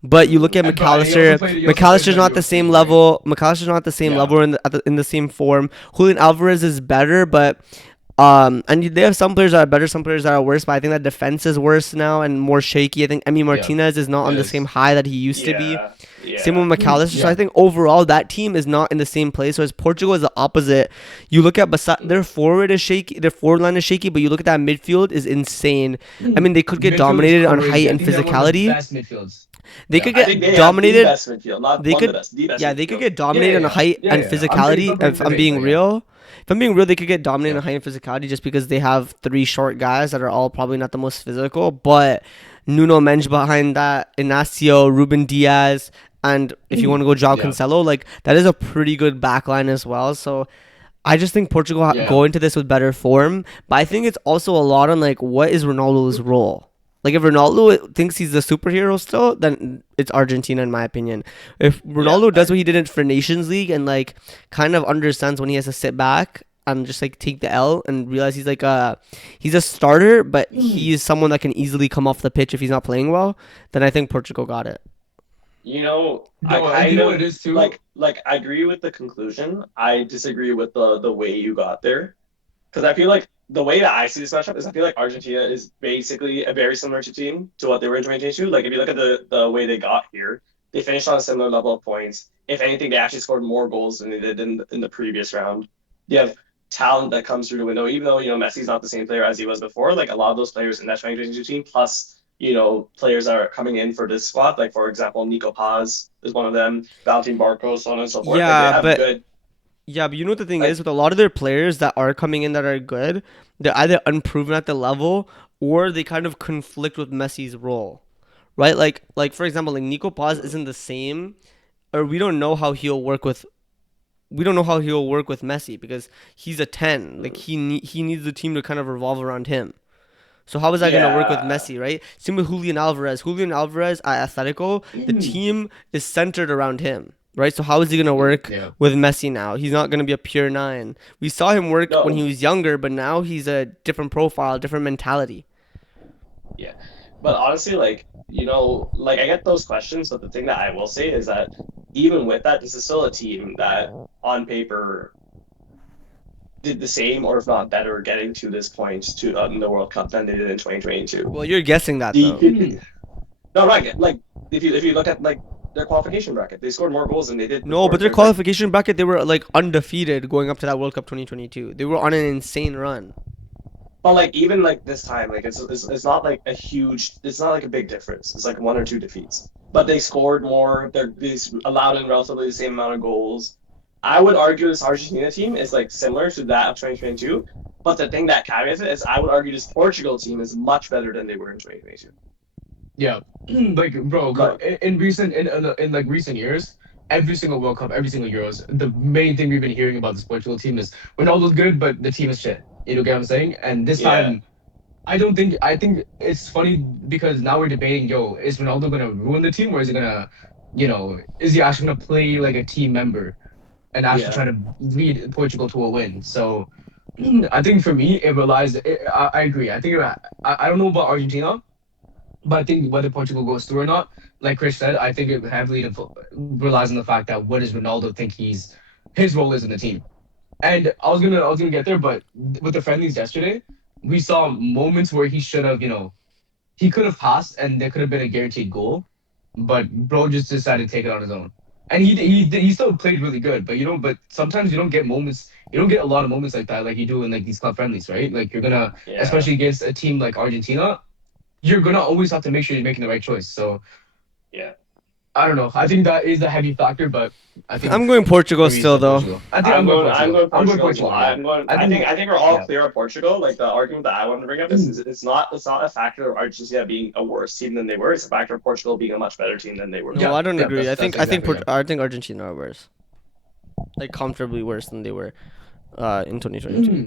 But you look at And bro, and McAllister. he also played McAllister's in the not the Euros same too, right? level. McAllister's not the same Yeah. level in the same form. Julian Alvarez is better, but and they have some players that are better, some players that are worse. But I think that defense is worse now and more shaky. I think Emi Martinez is not on it the is. same high that he used to be. yeah. Same with McAllister. So Yeah. I think overall that team is not in the same place. Whereas Portugal is the opposite. You look at their forward is shaky, their forward line is shaky, but you look at that midfield is insane. I mean, they could get Midfield is dominated on crazy. height I and think they have one of the physicality. best midfields. They Yeah. could I think get they dominated. have the best midfield, not They one could, of the best, the best yeah, they midfield. could get dominated on height and I'm saying physicality. it's not If I'm debate, being but yeah. real, if I'm being real, they could get dominated Yeah. on height and physicality just because they have three short guys that are all probably not the most physical. But Nuno Mendes behind that, Inacio, Ruben Diaz, and if you want to go João Yeah. Cancelo, like that is a pretty good backline as well. So I just think Portugal Yeah. go into this with better form. But I think it's also a lot on like what is Ronaldo's role. Like if Ronaldo thinks he's the superhero still, then it's Argentina in my opinion. If Ronaldo does what he did for Nations League and like kind of understands when he has to sit back and just like take the L and realize he's a starter, but he's someone that can easily come off the pitch if he's not playing well, then I think Portugal got it. You know, I No, you kind know what it of is too. I agree with the conclusion. I disagree with the way you got there. Because I feel like the way that I see this matchup is I feel like Argentina is basically a very similar team to what they were in 2022. Like if you look at the way they got here, they finished on a similar level of points. If anything, they actually scored more goals than they did in the previous round. You have talent that comes through the window, even though Messi's not the same player as he was before. Like a lot of those players in that 2022 team, plus players that are coming in for this squad, like for example, Nico Paz is one of them, Valentin Barco, so on and so forth. Like they Yeah, have but good yeah, but you know what the thing is like with a lot of their players that are coming in that are good, they're either unproven at the level or they kind of conflict with Messi's role, right? Like for example, like Nico Paz isn't the same, or we don't know how he'll work with Messi because he's a 10. Like he needs the team to kind of revolve around him. So how is that gonna work with yeah. Messi, right? Same with Julian Alvarez. Julian Alvarez at Atletico, the team is centered around him, right? So how is he gonna work Yeah. with Messi now? He's not gonna be a pure nine. We saw him work when he No, was younger, but now he's a different profile, different mentality. yeah. But honestly, like I get those questions, but the thing that I will say is that even with that, this is still a team that on paper did the same or if not better getting to this point to in the World Cup than they did in 2022. Well, you're guessing that though. The no, right, like if you look at like their qualification bracket, they scored more goals than they did No, before. but their There's like qualification bracket, they were like undefeated going up to that World Cup 2022. They were on an insane run. but like even like this time, like it's not like a huge, it's not like a big difference. It's like one or two defeats, but they scored more. They allowed in relatively the same amount of goals. I would argue this Argentina team is like similar to that of 2022, but the thing that caveats it is I would argue this Portugal team is much better than they were in 2022. Yeah, like bro, Like in recent in like recent years, every single World Cup, every single Euros, the main thing we've been hearing about this Portugal team is Ronaldo's good, but the team is shit. You know what I'm saying? And this yeah, time, I think it's funny because now we're debating, yo, is Ronaldo gonna ruin the team or is he gonna, is he actually gonna play like a team member and actually yeah, try to lead Portugal to a win? So I think for me, it relies. I agree. I think I don't know about Argentina. But I think whether Portugal goes through or not, like Chris said, I think it heavily relies on the fact that what does Ronaldo think his role is in the team. And I was gonna get there, but with the friendlies yesterday, we saw moments where he should have, he could have passed and there could have been a guaranteed goal, but bro just decided to take it on his own. And he still played really good, but but sometimes you don't get moments, you don't get a lot of moments like that, like you do in like these club friendlies, right? Like you're gonna, yeah, especially against a team like Argentina, you're gonna always have to make sure you're making the right choice. So yeah. I don't know. I think that is a heavy factor, but I think I'm going for Portugal me, still still though. Portugal. I think I'm going I'm Portugal. going I'm going Portugal as well. Portugal. Yeah. I think. I think we're all Yeah. clear on Portugal. Like the argument that I wanted to bring up is it's not a factor of Argentina being a worse team than they were. It's a factor of Portugal being a much better team than they were. No, Yeah. I don't Yeah. agree. That's exactly yeah. I think Argentina are worse, like comfortably worse than they were in 2022.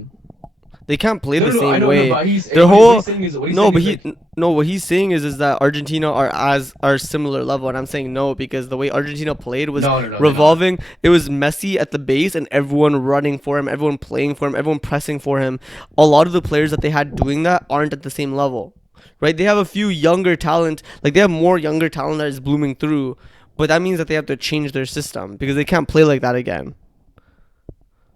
They can't play No, the no, no. I same know, no. way. But Their what he's whole saying is what he's no, saying but is he like no, what he's saying is that Argentina are similar level, and I'm saying no because the way Argentina played was no, no, no. They're not. revolving. It was Messi at the base and everyone running for him, everyone playing for him, everyone pressing for him. A lot of the players that they had doing that aren't at the same level, right? They have a few younger talent, like they have more younger talent that is blooming through, but that means that they have to change their system because they can't play like that again,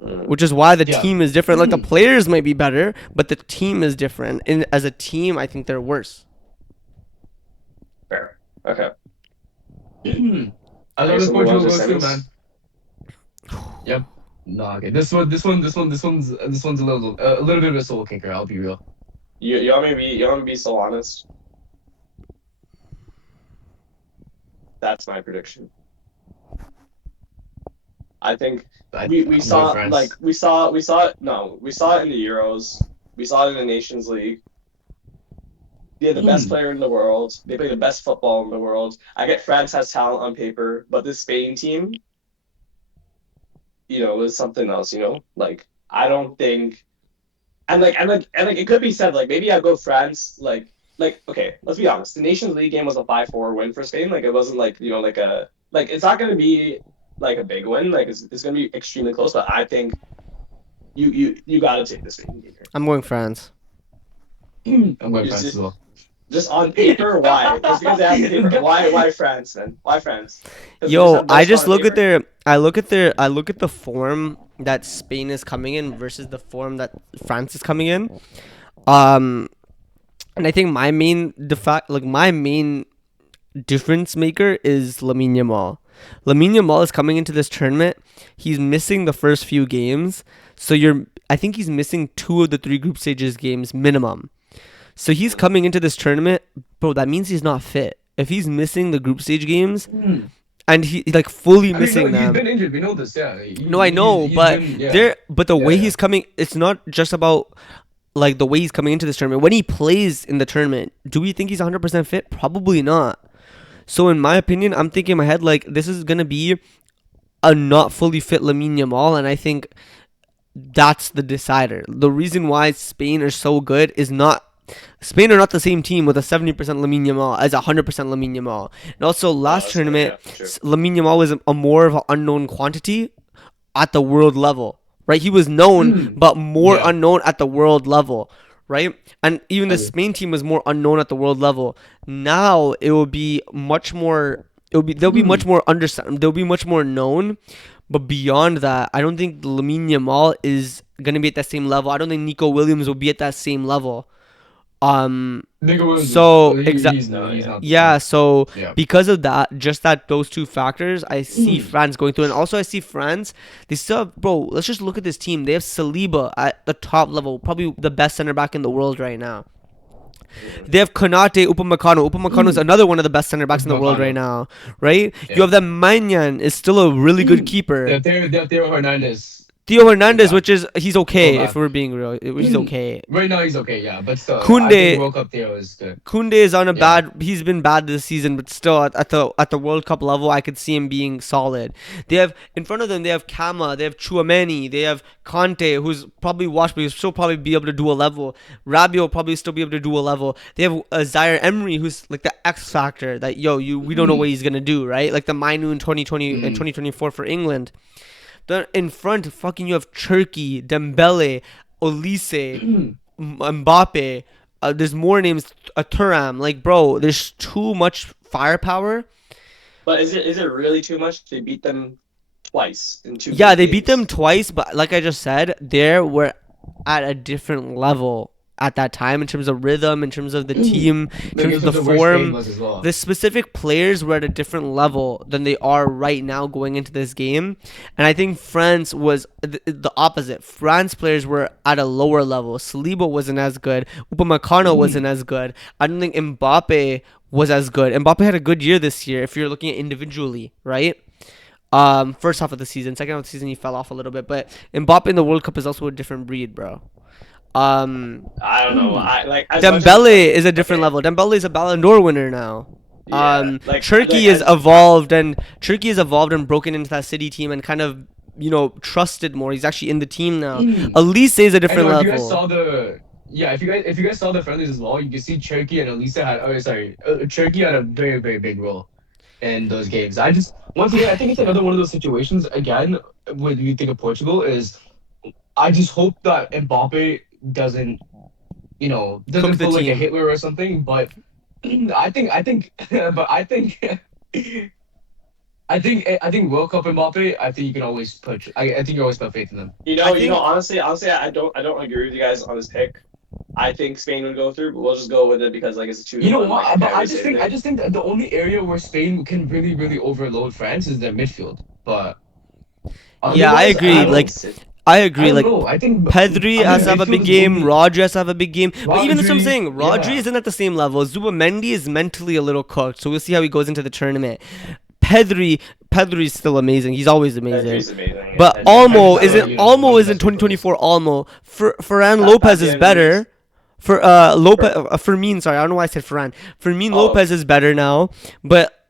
Mm, which is why the Yeah. team is different. Like the players might be better, but the team is different. And as a team, I think they're worse. fair. Okay. I I love guess this we'll move on Portugal to goes through, man. semis. Yep. No, okay. This one's a little bit of a soul kicker. I'll be real. You want me to be so honest? That's my prediction. I think we I'm going saw like France. we saw it no we saw it in the Euros. We saw it in the Nations League. They have the best player in the world. They play the best football in the world. I get France has talent on paper, but this Spain team, is something else. Like I don't think, and it could be said like maybe I go France like okay, let's be honest. The Nations League game was a 5-4 win for Spain. Like it wasn't like like a like it's not going to be like a big win. Like it's going to be extremely close. But I think you got to take the Spain game here. I'm going France. I'm going You France see, as well. Just on paper, why? Just because they have paper. Why France then? Why France? Because they just Yo, have more I just strong look at paper. I look at the form that Spain is coming in versus the form that France is coming in. Um, and I think my main difference maker is Lamine Yamal. Lamine Yamal is coming into this tournament. He's missing the first few games, so I think he's missing 2 of the 3 group stages games minimum. So he's coming into this tournament, bro. That means he's not fit. If he's missing the group stage games and he like fully I mean, no, missing he's them, been injured. We know this. Yeah, no, I know, he's but been. Yeah, the yeah, way yeah. he's coming, it's not just about like the way he's coming into this tournament. When he plays in the tournament, do we think he's 100% fit? Probably not. So in my opinion, I'm thinking in my head like this is gonna be a not fully fit Lamine Yamal, and I think that's the decider. The reason why Spain are so good is not Spain are not the same team with a 70% Lamine Yamal as a 100% Lamine Yamal. And also Oh, last that's true. tournament, Yeah, true. Lamine Yamal was a more of an unknown quantity at the world level, right? He was known, but more Yeah, unknown at the world level, right? And even the agree. Spain team was more unknown at the world level. Now it will be much more. They'll be much more understand. They'll be much more known, but beyond that, I don't think Lamine Yamal is gonna be at that same level. I don't think Nico Williams will be at that same level. Um, Nico Williams is not. so He's No, not. He's yeah. not. yeah, so Yeah. because of that, just that those 2 factors, I see France going through, and also I see France. They still have, bro. Let's just look at this team. They have Saliba at the top level, probably the best center back in the world right now. They have Konate, Upamecano. Upamecano is another one of the best center backs in the world right Bacano. now, right? You Yeah. have that Manyan is still a really good keeper. They have Theo Hernandez. Theo Full Hernandez, back. which is he's Full okay if back. we're being real, he's okay. Right now he's okay. Yeah, but still, I think Kunde World Cup Theo is good. Kunde is on a Yeah. bad. He's been bad this season, but still at the World Cup level, I could see him being solid. They have in front of them. They have Kama. They have Chouameni. They have Conte, who's probably washed, but he'll still probably be able to do a level. Rabiot will probably still be able to do a level. They have Zaire Emery, who's like the X factor. That we don't know what he's gonna do, right? Like the Mainu in 2020 and 2024 for England. Then in front, fucking you have Turkey, Dembele, Olise, Mbappe. There's more names. Thuram. Like, bro, there's too much firepower. But is it really too much? They beat them twice in 2 Yeah, group they beat them games. twice, but like I just said, they were at a different level at that time in terms of rhythm, in terms of the team, in terms Maybe of it's the what the worst Spain form. was as well. The specific players were at a different level than they are right now going into this game. And I think France was the opposite. France players were at a lower level. Saliba wasn't as good. Upamecano wasn't as good. I don't think Mbappe was as good. Mbappe had a good year this year if you're looking at individually, right? First half of the season, second half of the season he fell off a little bit, but Mbappe in the World Cup is also a different breed, bro. I don't know. I like as much as Dembele is a different okay, level. Dembele is a Ballon d'Or winner now. yeah, like Turkey is as evolved and broken into that City team and kind of trusted more. He's actually in the team now. Elise is a I different know if you guys level. saw the yeah, if you guys saw the friendlies as well, you can see Cherky and Elisa had Cherky had a very very big role in those games. I just once again I think it's another one of those situations again when you think of Portugal is I just hope that Mbappe doesn't Cook doesn't the feel like a team. Hitler or something, but I think but I think World Cup Mbappe, I think you can always I think you always put faith in them. I think honestly, I don't agree with you guys on this pick. I think Spain would go through, but we'll just go with it because like it's a 2 to You know 1. Like, I what? But can't really say I anything. just think that the only area where Spain can really, really overload France is their midfield. But yeah, I otherwise, agree. I Like don't sit. I I agree. don't Like know. I think Pedri I has think to have a midfield big is game. only Rodri has to have a big game. But even that's what I'm Rodri. saying. Rodri Yeah, isn't at the same level. Zubimendi is mentally a little cooked, so we'll see how he goes into the tournament. Pedri, Pedri's still amazing. He's always amazing. Pedri's amazing. Yeah, But Pedri's amazing. Olmo Pedri's isn't. one Olmo of the isn't best midfielders. 2024 Olmo. Ferran That Lopez is Fabian Ruiz. better. For Lopez, Fermin. Sorry, I don't know why I said Ferran. Fermin Oh, Lopez is better now, but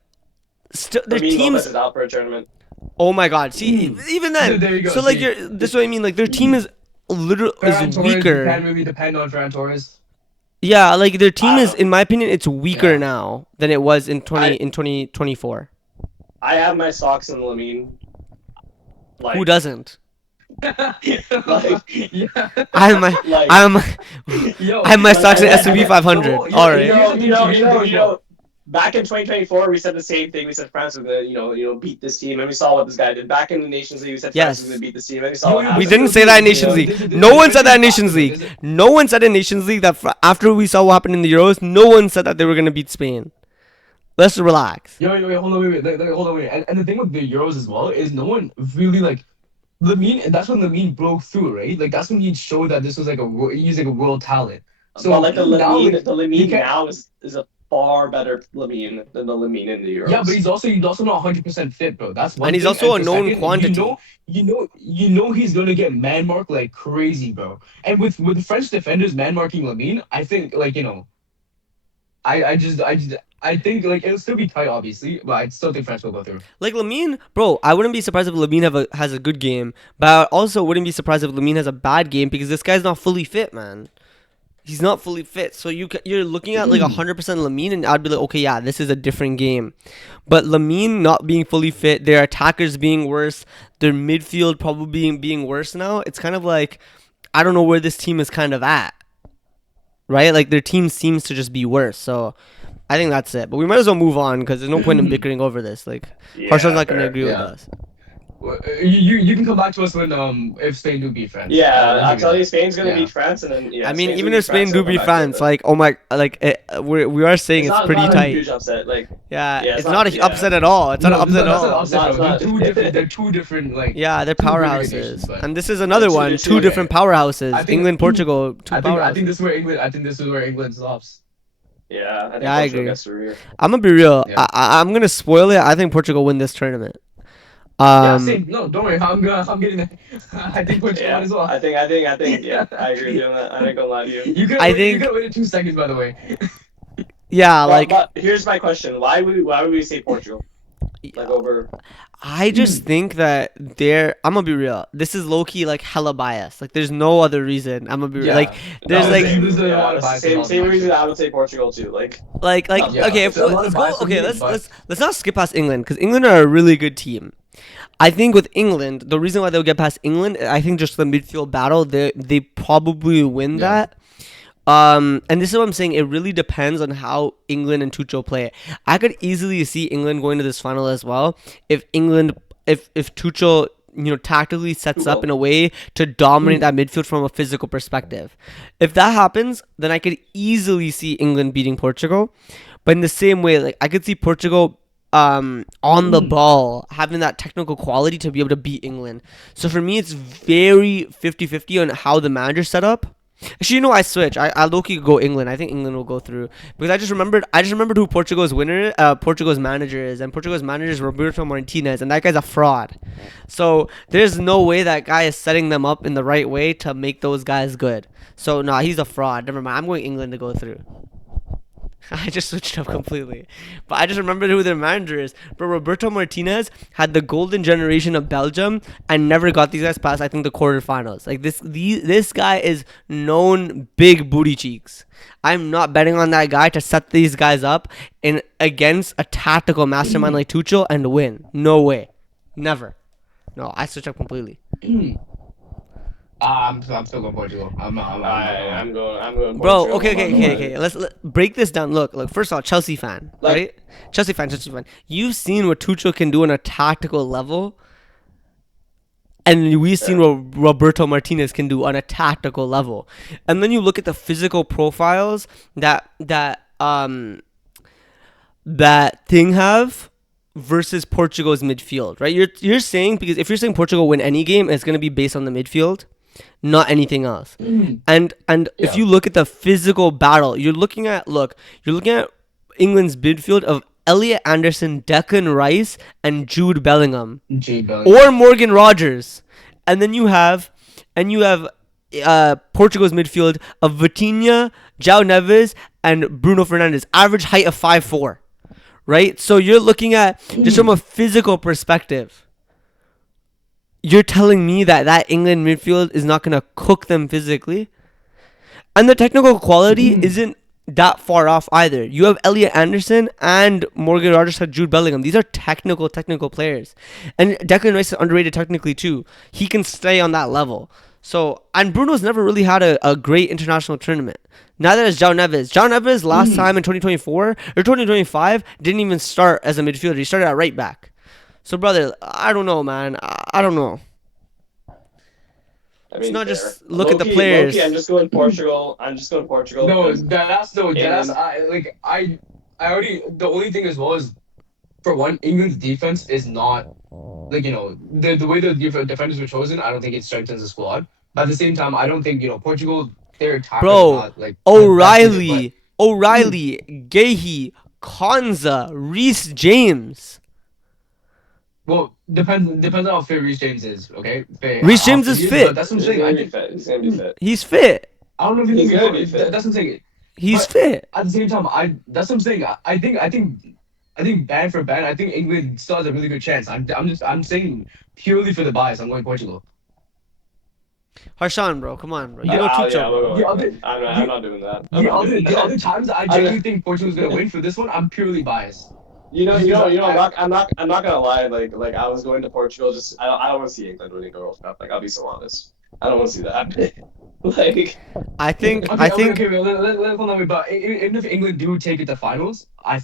still their Fermin Lopez teams. is out for a tournament. Oh my God! See, even then. There you go. So like, See, this is what I mean. Like their team is literal is Ferran Torres, you can't weaker. really depend on Ferran Torres. Yeah, like their team I is, don't in my opinion, it's weaker Yeah. now than it was in I 2024. I have my socks in Lamine. Like Who doesn't? Like, yeah. I have my like, I have my Yo, I have my like, stocks in S&P and 500. All right. here's the thing too. Here's the thing as well. back in 2024, we said the same thing. We said France was gonna, beat this team, and we saw what this guy did. Back in the Nations League, we said France was gonna Yes. beat this team, and we saw Yo, what yo, We happened. didn't still say too. that in There's Nations a League. there's a No there's a one said that in difference Nations after though. League. No one said in Nations League that after we saw what happened in the Euros, no one said that they were going to beat Spain. Let's relax. Yo, hold on, wait, hold on, wait. And the thing with the Euros as well is no one really like Lamine, and that's when Lamine broke through, right? Like that's when he showed that this was like he's like a world talent. But So like now, like the you Lamine can't. now is a far better Lamine than the Lamine in the Yeah, but Euros. he's also not 100% fit, bro. That's And one he's thing. also And a for known second, quantity. you know he's gonna get man marked like crazy, bro. And with French defenders man marking Lamine, I think like I think like it'll still be tight, obviously, but I still think France will go through. Like Lamine, bro, I wouldn't be surprised if Lamine has a good game, but I also wouldn't be surprised if Lamine has a bad game because this guy's not fully fit, man. He's not fully fit. So you're looking at like 100% Lamine, and I'd be like, okay, yeah, this is a different game. But Lamine not being fully fit, their attackers being worse, their midfield probably being worse now. It's kind of like I don't know where this team is kind of at, right? Like their team seems to just be worse. So I think that's it. But we might as well move on because there's no point in bickering over this. Like Harshan's not gonna fair. agree with Yeah. us. Well, you can come back to us when if Spain do beat France. Yeah, I'll I'll give you tell you, that. Spain's gonna Yeah. beat France, and then I mean, Spain's even gonna if beat France, Spain do we'll come beat back to it, France, but like oh my, like we are saying it's it's pretty not a tight. huge upset. Like, Yeah, yeah, it's not an yeah. upset at all. It's not an upset at That's not all. upset, It's bro. not. They're two different. They're two different like. Yeah, they're two bigger powerhouses, nations, but and this is another two one. different- Two okay. different powerhouses. I think- England, Portugal, two I think powerhouses. this is where England. I think this is where England stops. Yeah, I think Yeah, I Portugal agree. gets through here. I'm gonna be real. Yeah. I'm gonna spoil it. I think Portugal win this tournament. Yeah, same. No, don't worry. I'm getting that. I think Portugal Yeah, as well. I think, yeah, I agree with you on that. I ain't gonna lie to you. You could. I You think- could wait in 2 seconds, by the way. Yeah, like But here's my question: why would we say Portugal? Like over? I just think that I'm gonna be real. This is low key like hella biased. Like there's no other reason. I'm gonna be Yeah. like there's No, like there's a lot of bias same involved in that reason shit. I would say Portugal too. Like, Yeah, okay. it's a lot Let's of go. bias for Okay, me, but- let's not skip past England because England are a really good team. I think with England, the reason why they'll get past England, I think just the midfield battle, they probably win Yeah. that. And this is what I'm saying. It really depends on how England and Tuchel play. I could easily see England going to this final as well if Tuchel tactically sets up in a way to dominate that midfield from a physical perspective. If that happens, then I could easily see England beating Portugal. But in the same way, like I could see Portugal on the ball, having that technical quality to be able to beat England. So for me, it's very 50-50 on how the manager's set up. Actually, I switch. I low-key go England. I think England will go through because I just remembered who Portugal's manager is, and Portugal's manager is Roberto Martinez, and that guy's a fraud. So there's no way that guy is setting them up in the right way to make those guys good. So no, he's a fraud. Never mind. I'm going England to go through. I just switched up completely. But I just remembered who their manager is. But Roberto Martinez had the golden generation of Belgium and never got these guys past, I think, the quarterfinals. Like this guy is known big booty cheeks. I'm not betting on that guy to set these guys up in against a tactical mastermind like Tuchel and win. No way. Never. No, I switched up completely. I'm still going Portugal. I'm going. Bro, Portugal. okay. Let's break this down. Look. First of all, Chelsea fan, right? Chelsea fan. You've seen what Tuchel can do on a tactical level, and we've seen what Roberto Martinez can do on a tactical level. And then you look at the physical profiles that thing have versus Portugal's midfield, right? You're saying, because if you're saying Portugal win any game, it's gonna be based on the midfield, not anything else. And if you look at the physical battle, you're looking at England's midfield of Elliot Anderson, Declan Rice, and Jude Bellingham, or Morgan Rogers, and then you have Portugal's midfield of Vitinha, João Neves, and Bruno Fernandes, average height of 5'4". Right? So you're looking at, just from a physical perspective, you're telling me that England midfield is not going to cook them physically? And the technical quality isn't that far off either. You have Elliot Anderson and Morgan Rogers had Jude Bellingham. These are technical players. And Declan Rice is underrated technically too. He can stay on that level. So, and Bruno's never really had a great international tournament. Neither has João Neves. João Neves last time in 2024 or 2025 didn't even start as a midfielder. He started at right back. So, brother, I don't know, man. I don't know. I It's mean, not fair. just look at the players. I'm just going Portugal. I'm just going Portugal. No, because- that's I already, the only thing as well is, for one, England's defense is not like, the way the defenders were chosen. I don't think it strengthens the squad. But at the same time, I don't think, Portugal, their attack is Bro, not like that good, O'Reilly, Gahey, Konza, Reece James. well, depends on how fit Reece James is. Okay, Reece James is fit. But that's what I'm He's saying. gonna be fit. He's gonna be fit. He's fit. I don't know if He's he's gonna be fit. That's what I'm saying. He's But- fit. At the same time, that's what I'm saying. I think band for band, I think England still has a really good chance. I'm saying purely for the bias. I'm going Portugal. Harshan, bro, come on, bro. You Yeah, know Tuchel, yeah, bro. The other- I'm not doing that. I'm not doing The that. other times I genuinely think Portugal's gonna win. For this one, I'm purely biased. I'm not gonna lie. Like I was going to Portugal. Just I don't want to see England winning the World Cup. Like I'll be so honest. I don't want to see that. Like I think Okay, hold on, but even if England do take it to finals, I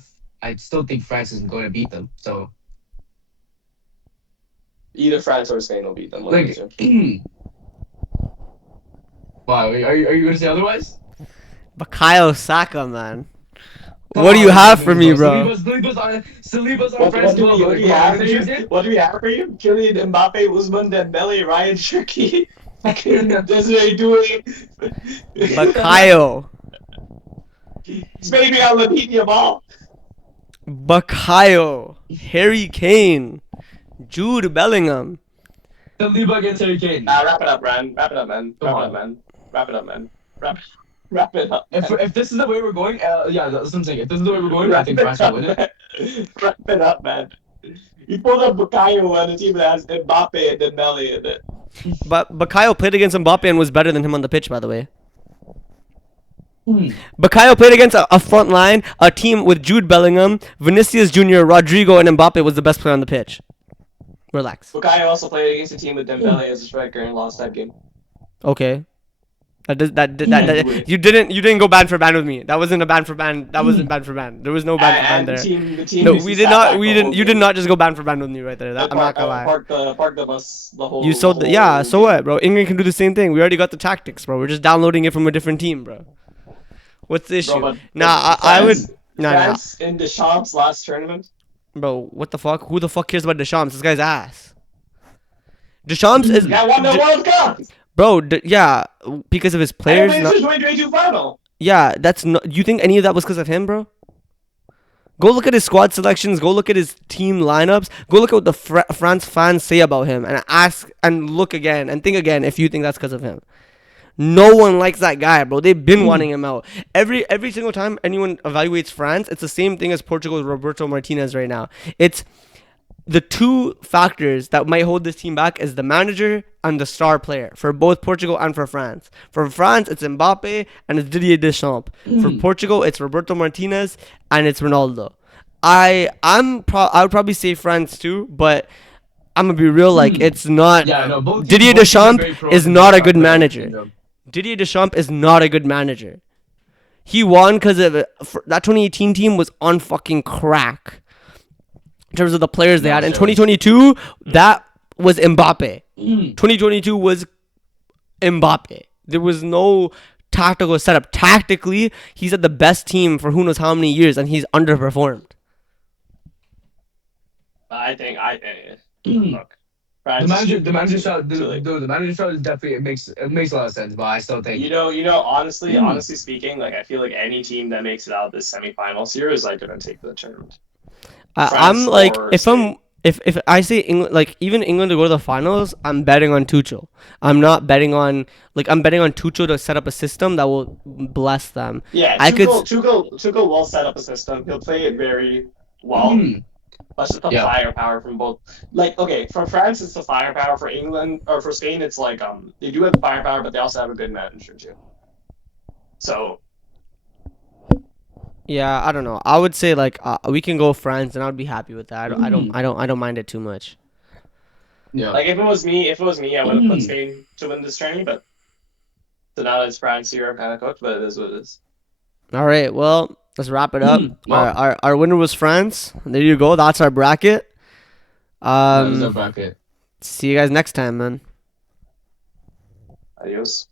still think France isn't going to beat them. So either France or Spain will beat them. one of like, the two. wow, are you going to say otherwise? Bukayo Saka, man. What do you have for me, bro? Saliba's on What France do club. we have for you? What do we have for you? Kylian Mbappe, Ousmane Dembele, Ryan Cherki, Desiree Doué. Bukayo. Spain got Lamine Yamal. Bukayo. Harry Kane. Jude Bellingham. Saliba against Harry Kane. Wrap it up, man. Wrap it up, man. Come Wrap it on. up, man. Wrap it up, man. Wrap it up. If this is the way we're going, yeah, that's what I'm saying. If this is the way we're going, I Wrap think it France will up, win it. man. Wrap it up, man. You pulled up Bukayo on a team that has Mbappe and Dembele in it. But Bukayo played against Mbappe and was better than him on the pitch, by the way. Bukayo played against a front line, a team with Jude Bellingham, Vinicius Jr., Rodrigo, and Mbappe was the best player on the pitch. Relax. Bukayo also played against a team with Dembele as a striker and lost that game. Okay. You didn't go band for band with me. That wasn't a band for band. That wasn't band for band. There was no band for band there. The team No, used we to did sat not. back We the didn't. whole You did game. not just go band for band with me right there. I'm not gonna lie. Park the bus the whole. You sold the the, yeah. whole So game. what, bro? England can do the same thing. We already got the tactics, bro. We're just downloading it from a different team, bro. What's the issue? Bro, but I would. Nah. France in Deschamps' last tournament. Bro, what the fuck? Who the fuck cares about Deschamps? This guy's ass. Deschamps is. Yeah, won the World Cup. Bro, yeah, because of his players. And the 2022 final. Yeah, that's not. You think any of that was because of him, bro? Go look at his squad selections. Go look at his team lineups. Go look at what the France fans say about him, and ask and look again and think again if you think that's because of him. No one likes that guy, bro. They've been wanting him out. Every single time anyone evaluates France, it's the same thing as Portugal with Roberto Martinez right now. It's the two factors that might hold this team back is the manager and the star player for both Portugal and for France. For France, it's Mbappe and it's Didier Deschamps. For Portugal, it's Roberto Martinez and it's Ronaldo. I would probably say France too, but I'm gonna be real. Like it's not. Yeah, no, both Didier both teams are Deschamps very pro is and not a very good pro. manager. Didier Deschamps is not a good manager. He won because of that 2018 team was on fucking crack. In terms of the players they had. In 2022, that was Mbappe. 2022 was Mbappe. There was no tactical setup. Tactically, he's at the best team for who knows how many years, and he's underperformed. I think. Look, The manager shot is definitely it makes a lot of sense, but I still think honestly speaking, like I feel like any team that makes it out of this semifinal series is like gonna take the tournament. I'm like, or if I say England, like even England to go to the finals, I'm betting on Tuchel. I'm not betting on I'm betting on Tuchel to set up a system that will bless them. Yeah, Tuchel will set up a system. He'll play it very well. That's just the firepower from both. Like, okay, for France, it's the firepower. For England or for Spain, it's like they do have the firepower, but they also have a good manager too. So Yeah, I don't know. I would say like we can go France, and I'd be happy with that. I don't mind it too much. Yeah. Like if it was me, I would have put Spain to win this tourney, but so now it's France, Europe kind of cooked, but it is what it is. All right, well, let's wrap it up. Well, Our winner was France. There you go. That's our bracket. that is our Um, bracket. see you guys next time, man. Adios.